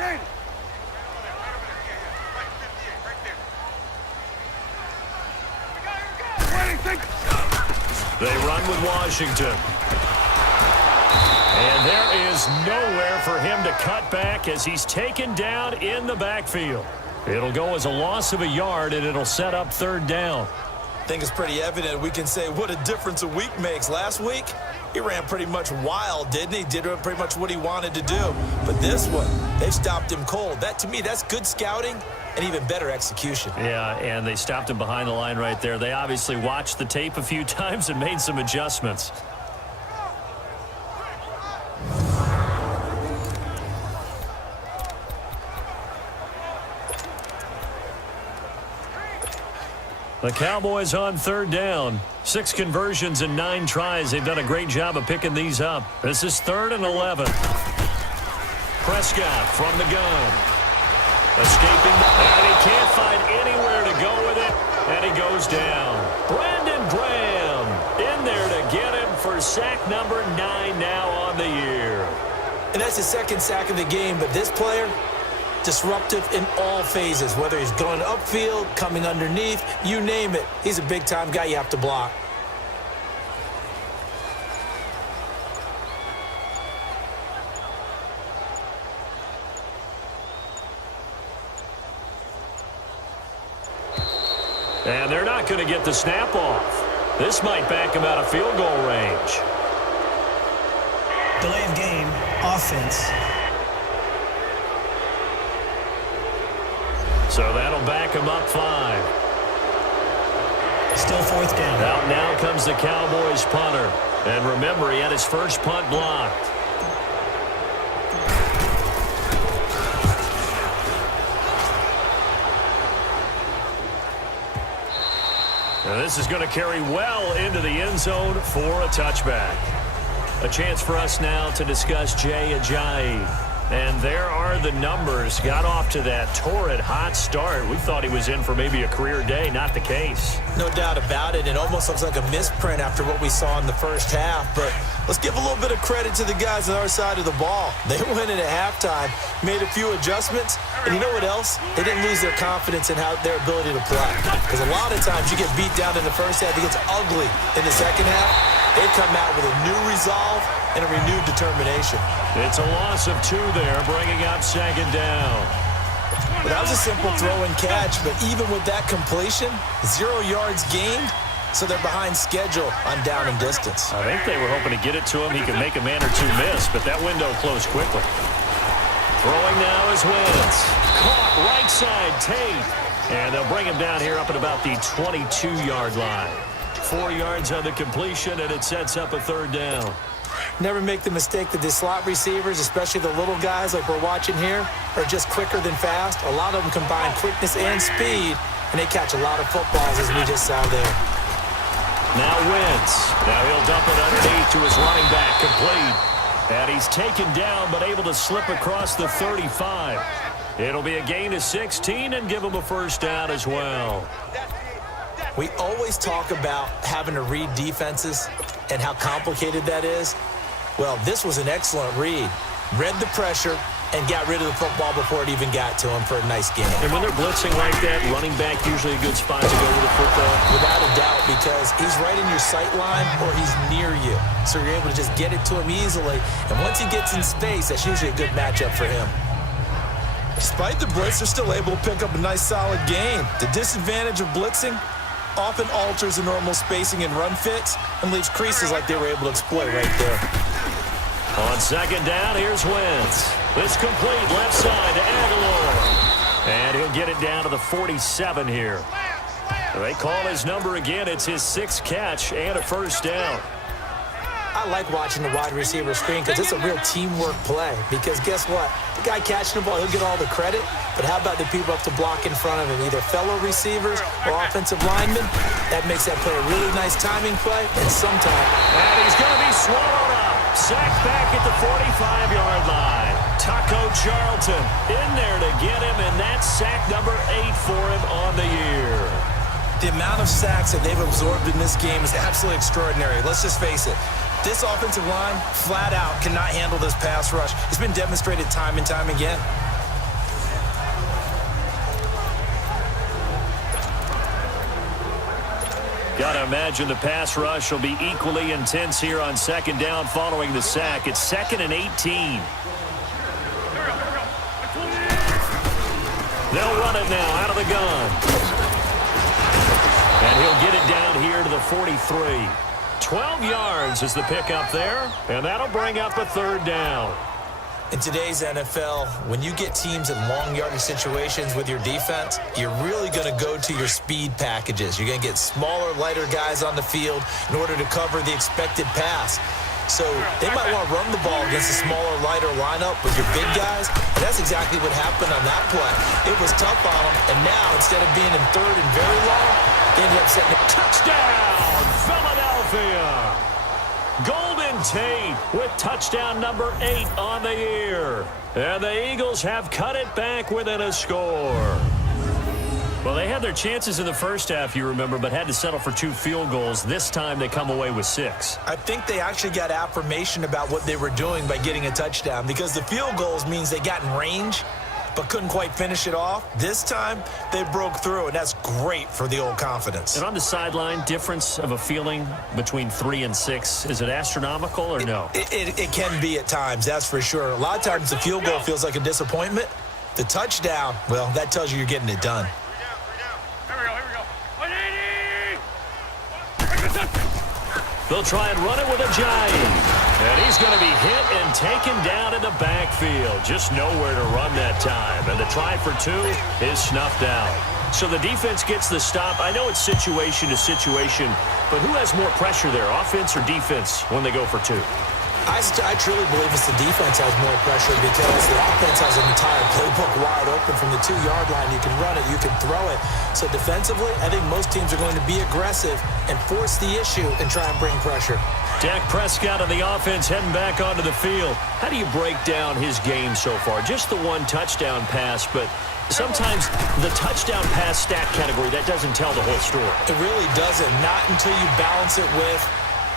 They run with Washington. And there is nowhere for him to cut back as he's taken down in the backfield. It'll go as a loss of a yard, and it'll set up 3rd down. I think it's pretty evident. We can say what a difference a week makes. Last week, he ran pretty much wild, didn't he? Did pretty much what he wanted to do. But this one, they stopped him cold. That, to me, that's good scouting and even better execution. Yeah, and they stopped him behind the line right there. They obviously watched the tape a few times and made some adjustments. The Cowboys on third down. 6 conversions and 9 tries. They've done a great job of picking these up. This is 3rd and 11. Prescott from the gun. Escaping. And he can't find anywhere to go with it. And he goes down. Brandon Graham in there to get him for sack number 9 now on the year. And that's his 2nd sack of the game. But this player, disruptive in all phases, whether he's going upfield, coming underneath, you name it. He's a big-time guy you have to block. And they're not going to get the snap off. This might back him out of field goal range. Delay of game, offense. So that'll back him up 5. Still 4th down. Out now comes the Cowboys punter. And remember, he had his first punt blocked. And this is going to carry well into the end zone for a touchback. A chance for us now to discuss Jay Ajayi. And there are the numbers. Got off to that torrid hot start. We thought he was in for maybe a career day. Not the case. No doubt about it. It almost looks like a misprint after what we saw in the first half. But let's give a little bit of credit to the guys on our side of the ball. They went in at halftime, made a few adjustments, and you know what else? They didn't lose their confidence in their ability to play. Because a lot of times you get beat down in the first half, it gets ugly in the second half. They come out with a new resolve and a renewed determination. It's a loss of 2 there, bringing up 2nd down. Well, that was a simple throw and catch, but even with that completion, 0 yards gained, so they're behind schedule on down and distance. I think they were hoping to get it to him. He could make a man or 2 miss, but that window closed quickly. Throwing now is Wentz. Caught right side, Tate. And they'll bring him down here up at about the 22-yard line. 4 yards on the completion, and it sets up a 3rd down. Never make the mistake that the slot receivers, especially the little guys like we're watching here, are just quicker than fast. A lot of them combine quickness and speed, and they catch a lot of footballs, as we just saw there. Now Wentz. Now he'll dump it underneath to his running back, complete. And he's taken down, but able to slip across the 35. It'll be a gain of 16 and give him a 1st down as well. We always talk about having to read defenses and how complicated that is. Well, this was an excellent read. Read the pressure and got rid of the football before it even got to him for a nice game. And when they're blitzing like that, running back usually a good spot to go with the football. Without a doubt, because he's right in your sight line or he's near you. So you're able to just get it to him easily. And once he gets in space, that's usually a good matchup for him. Despite the blitz, they're still able to pick up a nice solid gain. The disadvantage of blitzing often alters the normal spacing and run fits and leaves creases like they were able to exploit right there. On 2nd down, here's Wentz. It's complete left side to Aguilar. And he'll get it down to the 47 here. They call his number again. It's his 6th catch and a 1st down. I like watching the wide receiver screen because it's a real teamwork play. Because guess what? The guy catching the ball, he'll get all the credit. But how about the people up to block in front of him, either fellow receivers or offensive linemen? That makes that play a really nice timing play. And sometimes... And he's going to be swallowed up. Sacked back at the 45-yard line. Taco Charlton in there to get him, and that's sack number 8 for him on the year. The amount of sacks that they've absorbed in this game is absolutely extraordinary. Let's just face it. This offensive line, flat out, cannot handle this pass rush. It's been demonstrated time and time again. Got to imagine the pass rush will be equally intense here on 2nd down following the sack. It's 2nd and 18. They'll run it now out of the gun. And he'll get it down here to the 43. 12 yards is the pickup there, and that'll bring up a third down. In today's NFL, when you get teams in long yardage situations with your defense, you're really going to go to your speed packages. You're going to get smaller, lighter guys on the field in order to cover the expected pass. So they might want to run the ball against a smaller, lighter lineup with your big guys. And that's exactly what happened on that play. It was tough on them, and now instead of being in third and very long, they ended up setting a touchdown, Philadelphia. Golden Tate with touchdown number 8 on the year. And the Eagles have cut it back within a score. Well, they had their chances in the first half, you remember, but had to settle for 2 field goals. This time they come away with 6. I think they actually got affirmation about what they were doing by getting a touchdown, because the field goals means they got in range but couldn't quite finish it off. This time, they broke through, and that's great for the old confidence. And on the sideline, difference of a feeling between 3 and 6, is it astronomical or no? It can be at times, that's for sure. A lot of times the field goal feels like a disappointment. The touchdown, well, that tells you you're getting it done. They'll try and run it with Ajayi. And he's going to be hit and taken down in the backfield. Just nowhere to run that time. And the try for 2 is snuffed out. So the defense gets the stop. I know it's situation to situation, but who has more pressure there, offense or defense, when they go for 2? I truly believe it's the defense has more pressure, because the offense has an entire playbook wide open from the 2-yard line. You can run it, you can throw it. So defensively, I think most teams are going to be aggressive and force the issue and try and bring pressure. Dak Prescott of the offense heading back onto the field. How do you break down his game so far? Just the 1 touchdown pass, but sometimes the touchdown pass stat category, that doesn't tell the whole story. It really doesn't, not until you balance it with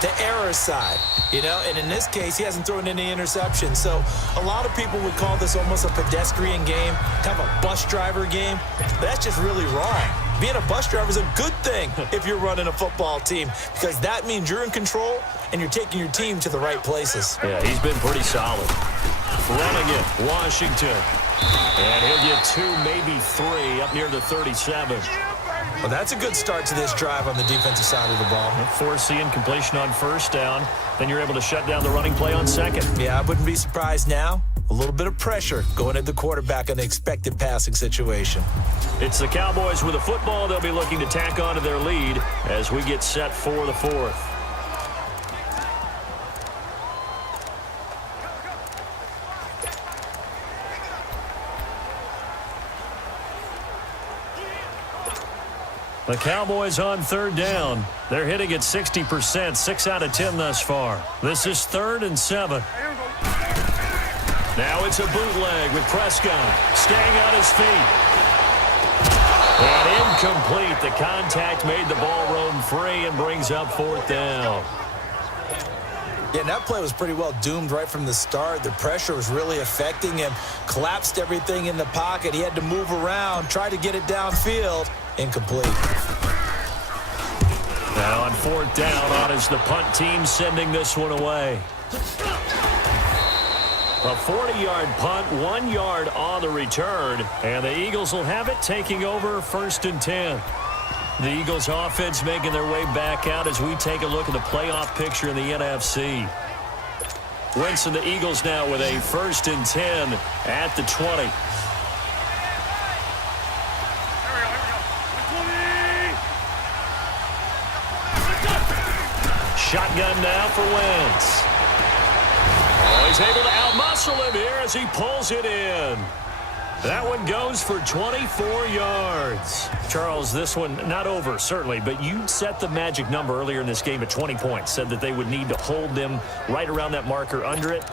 the error side, you know, and in this case, he hasn't thrown any interceptions. So a lot of people would call this almost a pedestrian game, kind of a bus driver game. But that's just really wrong. Being a bus driver is a good thing if you're running a football team, because that means you're in control and you're taking your team to the right places. Yeah, he's been pretty solid. Running it, Washington. And he'll get 2, maybe 3 up near the 37. Well, that's a good start to this drive on the defensive side of the ball. Force completion on first down. Then you're able to shut down the running play on second. Yeah, I wouldn't be surprised now. A little bit of pressure going at the quarterback in an expected passing situation. It's the Cowboys with the football. They'll be looking to tack on to their lead as we get set for the 4th. The Cowboys on 3rd down. They're hitting at 60%, 6 out of 10 thus far. This is 3rd and 7. Now it's a bootleg with Prescott staying on his feet. And incomplete. The contact made the ball roam free and brings up 4th down. Yeah, and that play was pretty well doomed right from the start. The pressure was really affecting him. Collapsed everything in the pocket. He had to move around, try to get it downfield. Incomplete. Now on 4th down, on is the punt team sending this one away. A 40-yard punt, 1 yard on the return, and the Eagles will have it, taking over 1st and 10. The Eagles offense making their way back out as we take a look at the playoff picture in the NFC. Wentz and the Eagles now with a 1st and 10 at the 20. Shotgun now for Wentz. Oh, he's able to outmuscle him here as he pulls it in. That one goes for 24 yards. Charles, this one not over, certainly, but you set the magic number earlier in this game at 20 points, said that they would need to hold them right around that marker under it.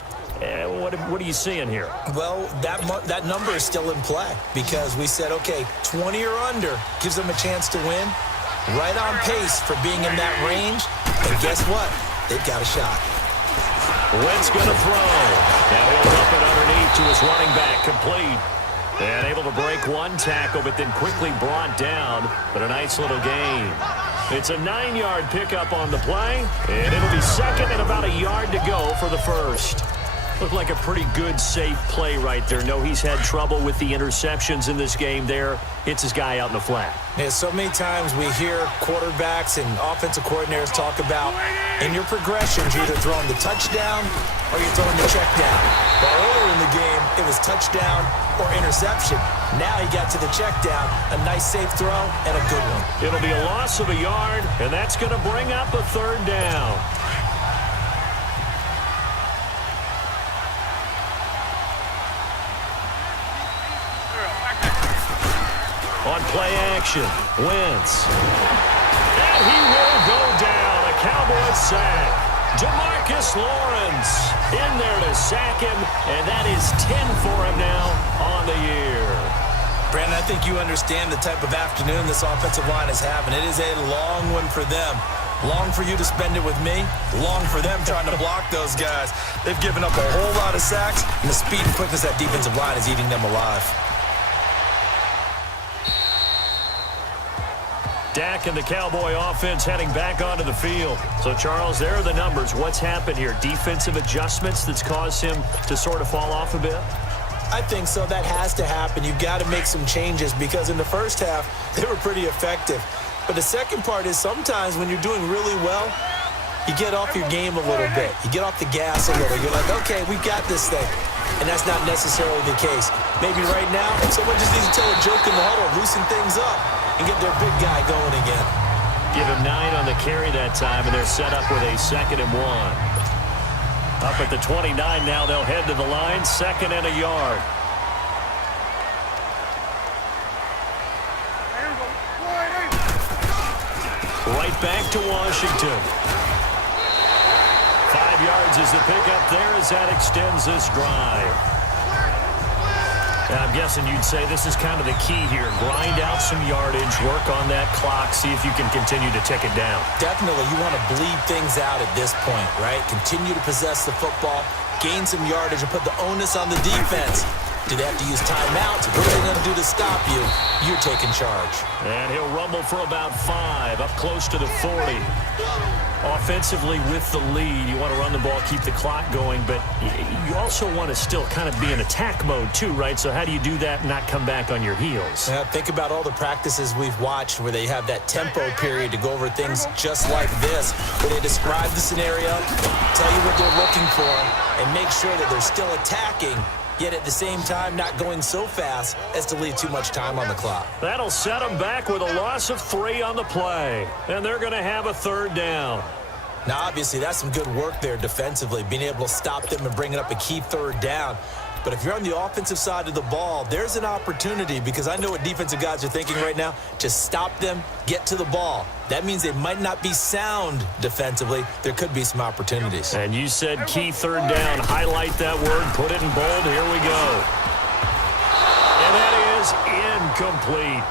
What are you seeing here? Well, that number is still in play, because we said, okay, 20 or under gives them a chance to win. Right on pace for being in that range. And guess what? They've got a shot. Wentz going to throw. Now he'll dump it underneath to his running back, complete. And able to break 1 tackle, but then quickly brought down. But a nice little gain. It's a 9-yard pickup on the play. And it'll be 2nd and about a yard to go for the 1st. Looked like a pretty good, safe play right there. No, he's had trouble with the interceptions in this game there. Hits his guy out in the flat. Yeah, so many times we hear quarterbacks and offensive coordinators talk about in your progressions, you're either throwing the touchdown or you're throwing the check down. But earlier in the game, it was touchdown or interception. Now he got to the check down, a nice safe throw, and a good one. It'll be a loss of a yard, and that's going to bring up a third down. On play action, Wentz. And he will go down. A Cowboys sack. DeMarcus Lawrence in there to sack him, and that is 10 for him now on the year. Brandon, I think you understand the type of afternoon this offensive line is having. It is a long one for them. Long for you to spend it with me. Long for them trying to block those guys. They've given up a whole lot of sacks, and the speed and quickness of that defensive line is eating them alive. Dak and the Cowboy offense heading back onto the field. So, Charles, there are the numbers. What's happened here? Defensive adjustments that's caused him to sort of fall off a bit? I think so. That has to happen. You've got to make some changes because in the first half, they were pretty effective. But the second part is sometimes when you're doing really well, you get off your game a little bit. You get off the gas a little. You're like, okay, we've got this thing. And that's not necessarily the case. Maybe right now, someone just needs to tell a joke in the huddle, loosen things up, and get their big guy going again. Give him 9 on the carry that time, and they're set up with a 2nd and 1. Up at the 29 now, they'll head to the line, 2nd and a yard. Right back to Washington. 5 yards is the pickup there as that extends this drive. And I'm guessing you'd say this is kind of the key here. Grind out some yardage, work on that clock, see if you can continue to tick it down. Definitely, you want to bleed things out at this point, right? Continue to possess the football, gain some yardage, and put the onus on the defense. Do they have to use timeouts? What are they going to do to stop you? You're taking charge. And he'll rumble for about 5, up close to the 40. Offensively with the lead, you want to run the ball, keep the clock going, but you also want to still kind of be in attack mode too, right? So how do you do that and not come back on your heels? Yeah, think about all the practices we've watched where they have that tempo period to go over things just like this, where they describe the scenario, tell you what they're looking for, and make sure that they're still attacking, yet at the same time not going so fast as to leave too much time on the clock. That'll set them back with a loss of 3 on the play, and they're going to have a 3rd down. Now, obviously, that's some good work there defensively, being able to stop them and bringing up a key 3rd down. But if you're on the offensive side of the ball, there's an opportunity because I know what defensive guys are thinking right now. Just stop them, get to the ball. That means they might not be sound defensively. There could be some opportunities. And you said key 3rd down. Highlight that word, put it in bold. Here we go. And that is incomplete.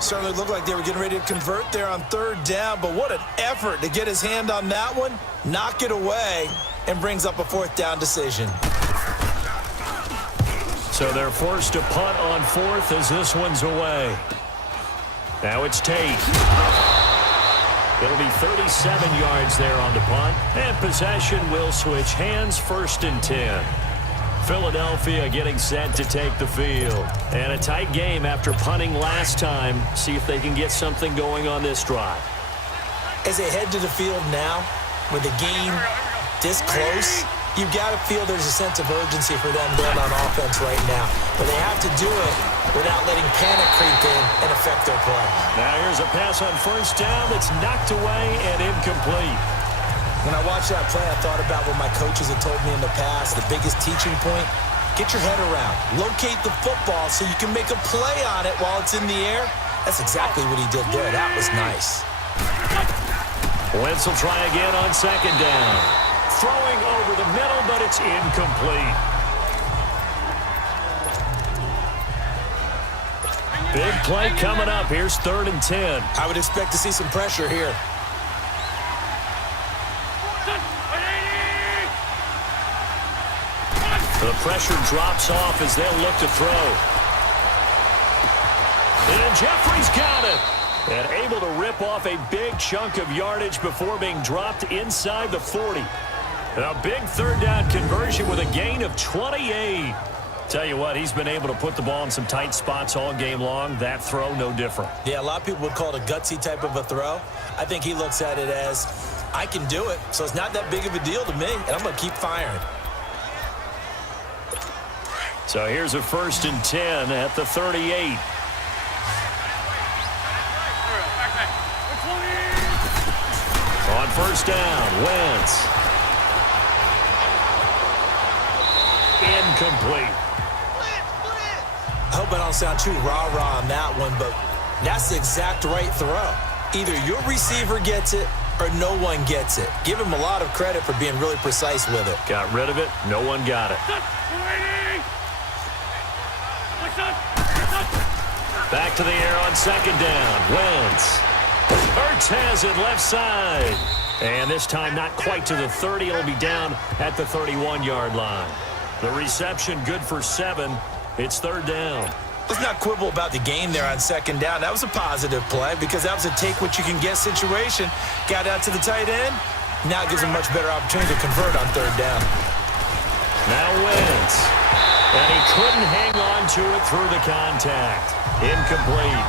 Certainly looked like they were getting ready to convert there on 3rd down, but what an effort to get his hand on that one, knock it away, and brings up a 4th down decision. So they're forced to punt on 4th as this one's away. Now it's Tate. It'll be 37 yards there on the punt, and possession will switch hands, 1st and 10. Philadelphia getting set to take the field. And a tight game after punting last time. See if they can get something going on this drive. As they head to the field now, with the game this close, you've got to feel there's a sense of urgency for them going on offense right now. But they have to do it without letting panic creep in and affect their play. Now here's a pass on 1st down that's knocked away and incomplete. When I watched that play, I thought about what my coaches had told me in the past. The biggest teaching point, get your head around. Locate the football so you can make a play on it while it's in the air. That's exactly what he did there. That was nice. Wentz will try again on 2nd down. Throwing over the middle, but it's incomplete. Big play coming up. Here's 3rd and 10. I would expect to see some pressure here. The pressure drops off as they'll look to throw. And Jeffrey's got it. And able to rip off a big chunk of yardage before being dropped inside the 40. A big third down conversion with a gain of 28. Tell you what, he's been able to put the ball in some tight spots all game long. That throw, no different. Yeah, a lot of people would call it a gutsy type of a throw. I think he looks at it as, I can do it, so it's not that big of a deal to me, and I'm going to keep firing. So here's a 1st and 10 at the 38. On 1st down, Wentz. Incomplete. I hope I don't sound too rah-rah on that one, but that's the exact right throw. Either your receiver gets it or no one gets it. Give him a lot of credit for being really precise with it. Got rid of it. No one got it. Back to the air on 2nd down. Wentz. Ertz has it left side. And this time not quite to the 30. It'll be down at the 31-yard line. The reception good for 7. It's 3rd down. Let's not quibble about the game there on 2nd down. That was a positive play because that was a take-what-you-can-get situation. Got out to the tight end. Now it gives him a much better opportunity to convert on 3rd down. Now Wentz. And he couldn't hang on to it through the contact. Incomplete.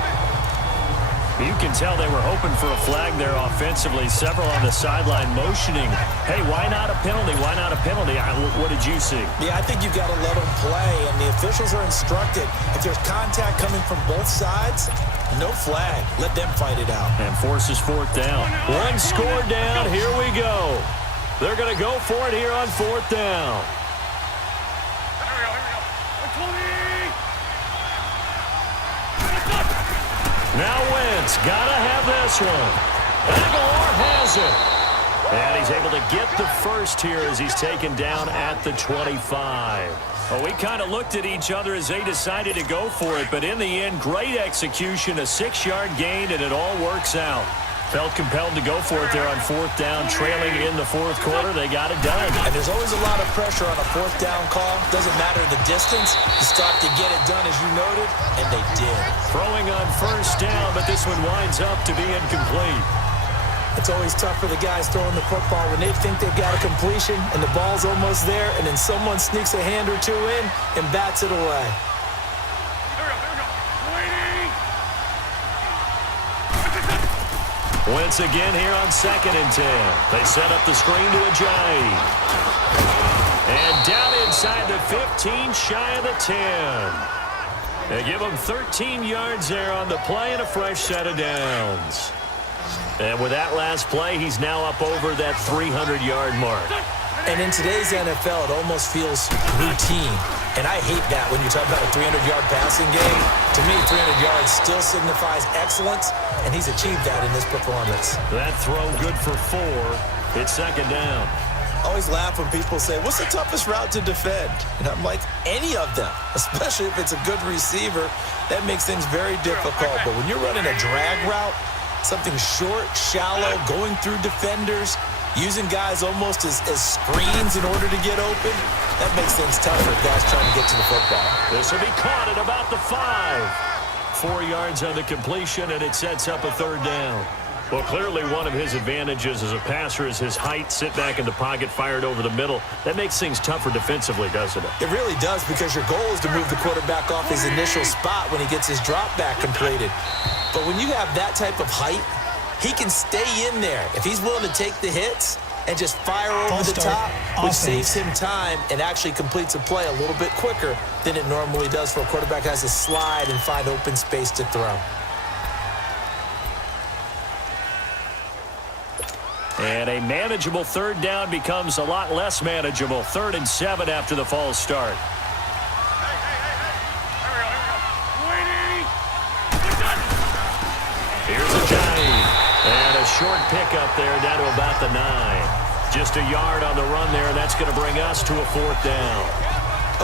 You can tell they were hoping for a flag there offensively. Several on the sideline motioning, hey, why not a penalty? Why not a penalty? What did you see? Yeah, I think you've got to let them play, and the officials are instructed. If there's contact coming from both sides, no flag. Let them fight it out. And forces 4th down. One score down. Here we go. They're going to go for it here on 4th down. Now Wentz, gotta have this one. Aguilar has it. And he's able to get the first here as he's taken down at the 25. Well, we kind of looked at each other as they decided to go for it, but in the end, great execution, a 6-yard gain, and it all works out. Felt compelled to go for it there on 4th down, trailing in the 4th quarter. They got it done. And there's always a lot of pressure on a 4th down call. Doesn't matter the distance. You start to get it done, as you noted, and they did. Throwing on 1st down, but this one winds up to be incomplete. It's always tough for the guys throwing the football when they think they've got a completion and the ball's almost there, and then someone sneaks a hand or two in and bats it away. Wentz again here on 2nd and 10. They set up the screen to Ajayi. And down inside the 15, shy of the 10. They give him 13 yards there on the play and a fresh set of downs. And with that last play, he's now up over that 300-yard mark. And in today's NFL, it almost feels routine. And I hate that when you talk about a 300-yard passing game. To me, 300 yards still signifies excellence, and he's achieved that in this performance. That throw good for 4. It's 2nd down. I always laugh when people say, what's the toughest route to defend? And I'm like, any of them, especially if it's a good receiver. That makes things very difficult. But when you're running a drag route, something short, shallow, going through defenders, using guys almost as screens in order to get open, that makes things tougher for guys trying to get to the football. This will be caught at about the 5. 4 yards on the completion, and it sets up a 3rd down. Well, clearly one of his advantages as a passer is his height, sit back in the pocket, fired over the middle. That makes things tougher defensively, doesn't it? It really does, because your goal is to move the quarterback off his initial spot when he gets his drop back completed. But when you have that type of height, he can stay in there. If he's willing to take the hits and just fire over the top, which saves him time and actually completes a play a little bit quicker than it normally does for a quarterback who has to slide and find open space to throw. And a manageable 3rd down becomes a lot less manageable. 3rd and 7 after the false start. Here's Ajayi. And a short pickup there down to about the 9. Just a yard on the run there, and that's going to bring us to a 4th down.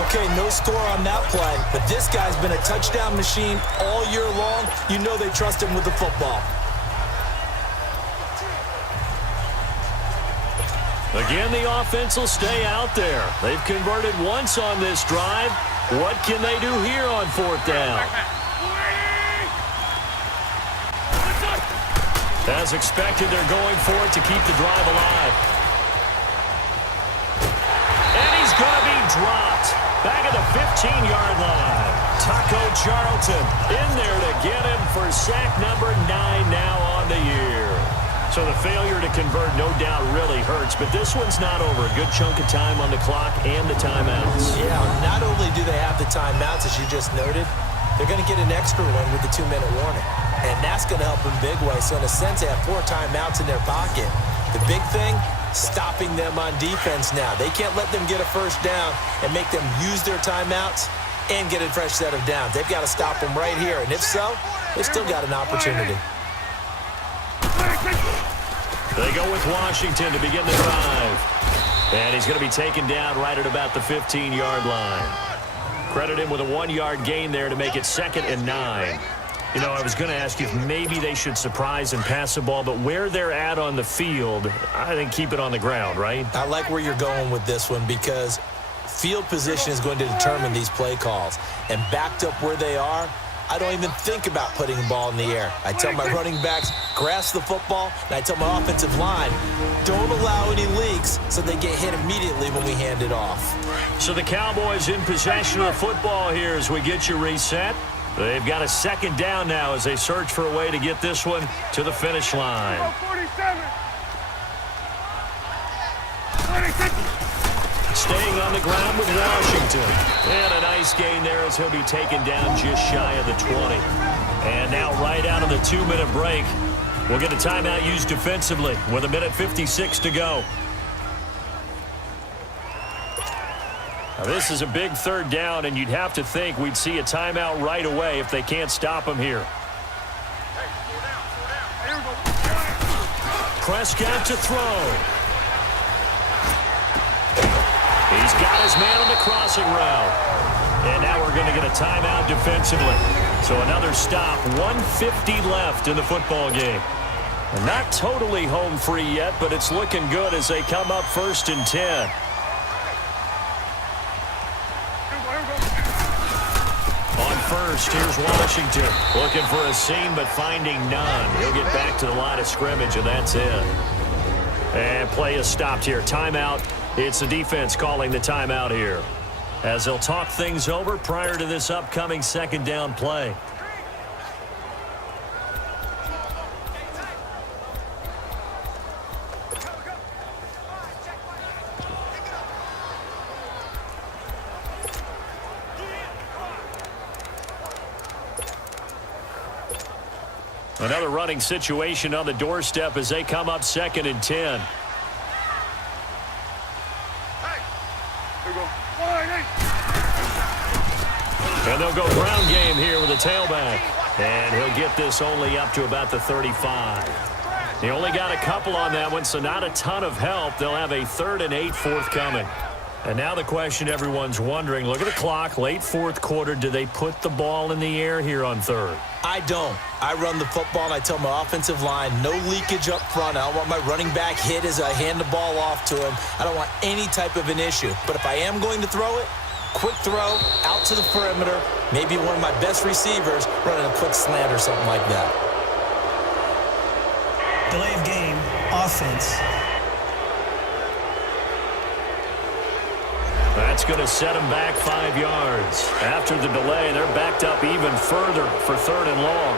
Okay, no score on that play, but this guy's been a touchdown machine all year long. You know they trust him with the football. Again, the offense will stay out there. They've converted once on this drive. What can they do here on 4th down? As expected, they're going for it to keep the drive alive. dropped. Back at the 15-yard line. Taco Charlton in there to get him for sack number 9 now on the year. So the failure to convert no doubt really hurts, but this one's not over. A good chunk of time on the clock and the timeouts. Yeah, not only do they have the timeouts, as you just noted, they're going to get an extra one with the 2-minute warning. And that's going to help in big way. So in a sense, they have 4 timeouts in their pocket. The big thing, stopping them on defense now. They can't let them get a first down and make them use their timeouts and get a fresh set of downs. They've got to stop them right here. And if so, they've still got an opportunity. They go with Washington to begin the drive. And he's going to be taken down right at about the 15-yard line. Credit him with a 1-yard gain there to make it 2nd and 9. You know, I was going to ask you if maybe they should surprise and pass the ball, but where they're at on the field, I think keep it on the ground, right? I like where you're going with this one because field position is going to determine these play calls. And backed up where they are, I don't even think about putting the ball in the air. I tell my running backs, grasp the football, and I tell my offensive line, don't allow any leaks so they get hit immediately when we hand it off. So the Cowboys in possession of the football here as we get you reset. They've got a 2nd down now as they search for a way to get this one to the finish line. 47. Staying on the ground with Washington. And a nice gain there as he'll be taken down just shy of the 20. And now right out of the 2-minute break, we'll get a timeout used defensively with 1:56 to go. Now this is a big 3rd down, and you'd have to think we'd see a timeout right away if they can't stop him here. Prescott to throw. He's got his man on the crossing route. And now we're going to get a timeout defensively. So another stop, 1:50 left in the football game. And not totally home free yet, but it's looking good as they come up 1st and 10. On first, here's Washington. Looking for a seam, but finding none. He'll get back to the line of scrimmage, and that's it. And play is stopped here. Timeout. It's the defense calling the timeout here as they'll talk things over prior to this upcoming 2nd down play. Another running situation on the doorstep as they come up 2nd and 10. And they'll go ground game here with a tailback. And he'll get this only up to about the 35. He only got a couple on that one, so not a ton of help. They'll have a 3rd and 8 forthcoming. And now the question everyone's wondering, look at the clock, late 4th quarter. Do they put the ball in the air here on 3rd? I don't. I run the football, and I tell my offensive line, no leakage up front. I don't want my running back hit as I hand the ball off to him. I don't want any type of an issue. But if I am going to throw it, quick throw, out to the perimeter, maybe one of my best receivers running a quick slant or something like that. Delay of game, offense. That's going to set them back 5 yards. After the delay, they're backed up even further for 3rd and long.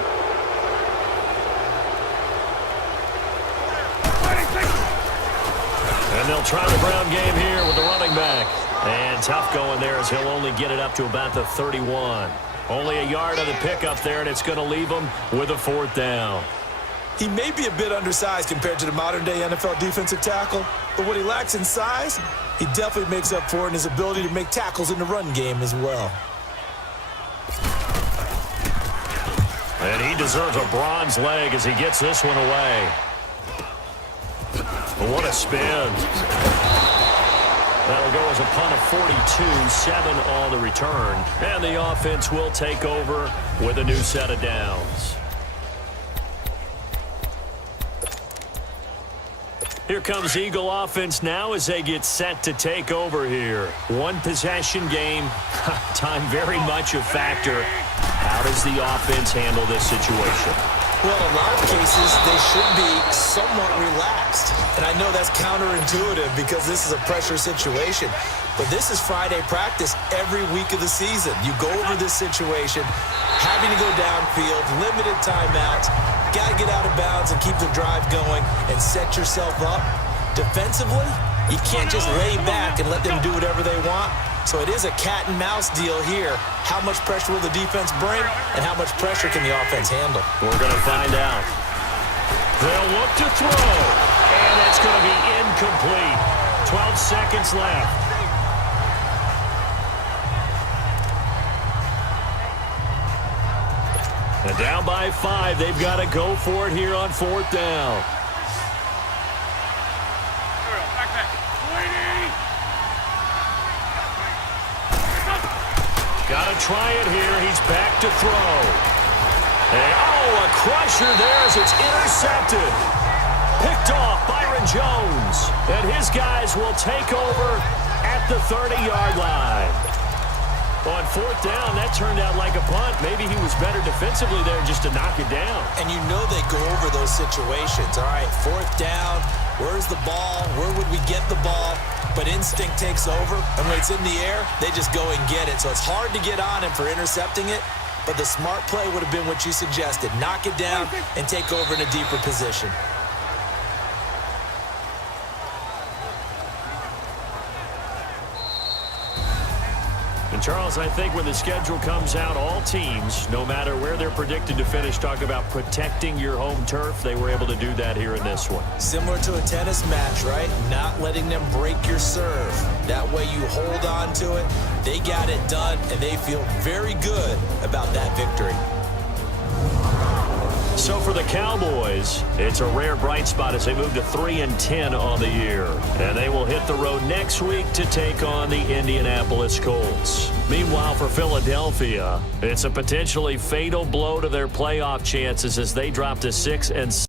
And they'll try the ground game here with the running back. And tough going there as he'll only get it up to about the 31. Only a yard on the pickup there, and it's going to leave him with a 4th down. He may be a bit undersized compared to the modern-day NFL defensive tackle, but what he lacks in size, he definitely makes up for in his ability to make tackles in the run game as well. And he deserves a bronze leg as he gets this one away. What a spin. That'll go as a punt of 42, 7 on the return. And the offense will take over with a new set of downs. Here comes Eagle offense now as they get set to take over here. 1 possession game. Time very much a factor. How does the offense handle this situation? Well, in a lot of cases, they should be somewhat relaxed. And I know that's counterintuitive because this is a pressure situation. But this is Friday practice every week of the season. You go over this situation, having to go downfield, limited timeouts, got to get out of bounds and keep the drive going and set yourself up. Defensively, you can't just lay back and let them do whatever they want. So it is a cat and mouse deal here. How much pressure will the defense bring, and how much pressure can the offense handle? We're going to find out. They'll look to throw, and it's going to be incomplete. 12 seconds left. And down by 5, they've got to go for it here on 4th down. Got to try it here. He's back to throw. And, a crusher there as it's intercepted. Picked off Byron Jones. And his guys will take over at the 30-yard line. On 4th down, that turned out like a punt. Maybe he was better defensively there just to knock it down. And you know they go over those situations. All right, 4th down. Where's the ball? Where would we get the ball? But instinct takes over, and when it's in the air, they just go and get it. So it's hard to get on him for intercepting it, but the smart play would have been what you suggested. Knock it down and take over in a deeper position. And Charles, I think when the schedule comes out, all teams, no matter where they're predicted to finish, talk about protecting your home turf. They were able to do that here in this one. Similar to a tennis match, right? Not letting them break your serve. That way you hold on to it. They got it done, and they feel very good about that victory. So for the Cowboys, it's a rare bright spot as they move to 3-10 on the year. And they will hit the road next week to take on the Indianapolis Colts. Meanwhile, for Philadelphia, it's a potentially fatal blow to their playoff chances as they drop to 6-6.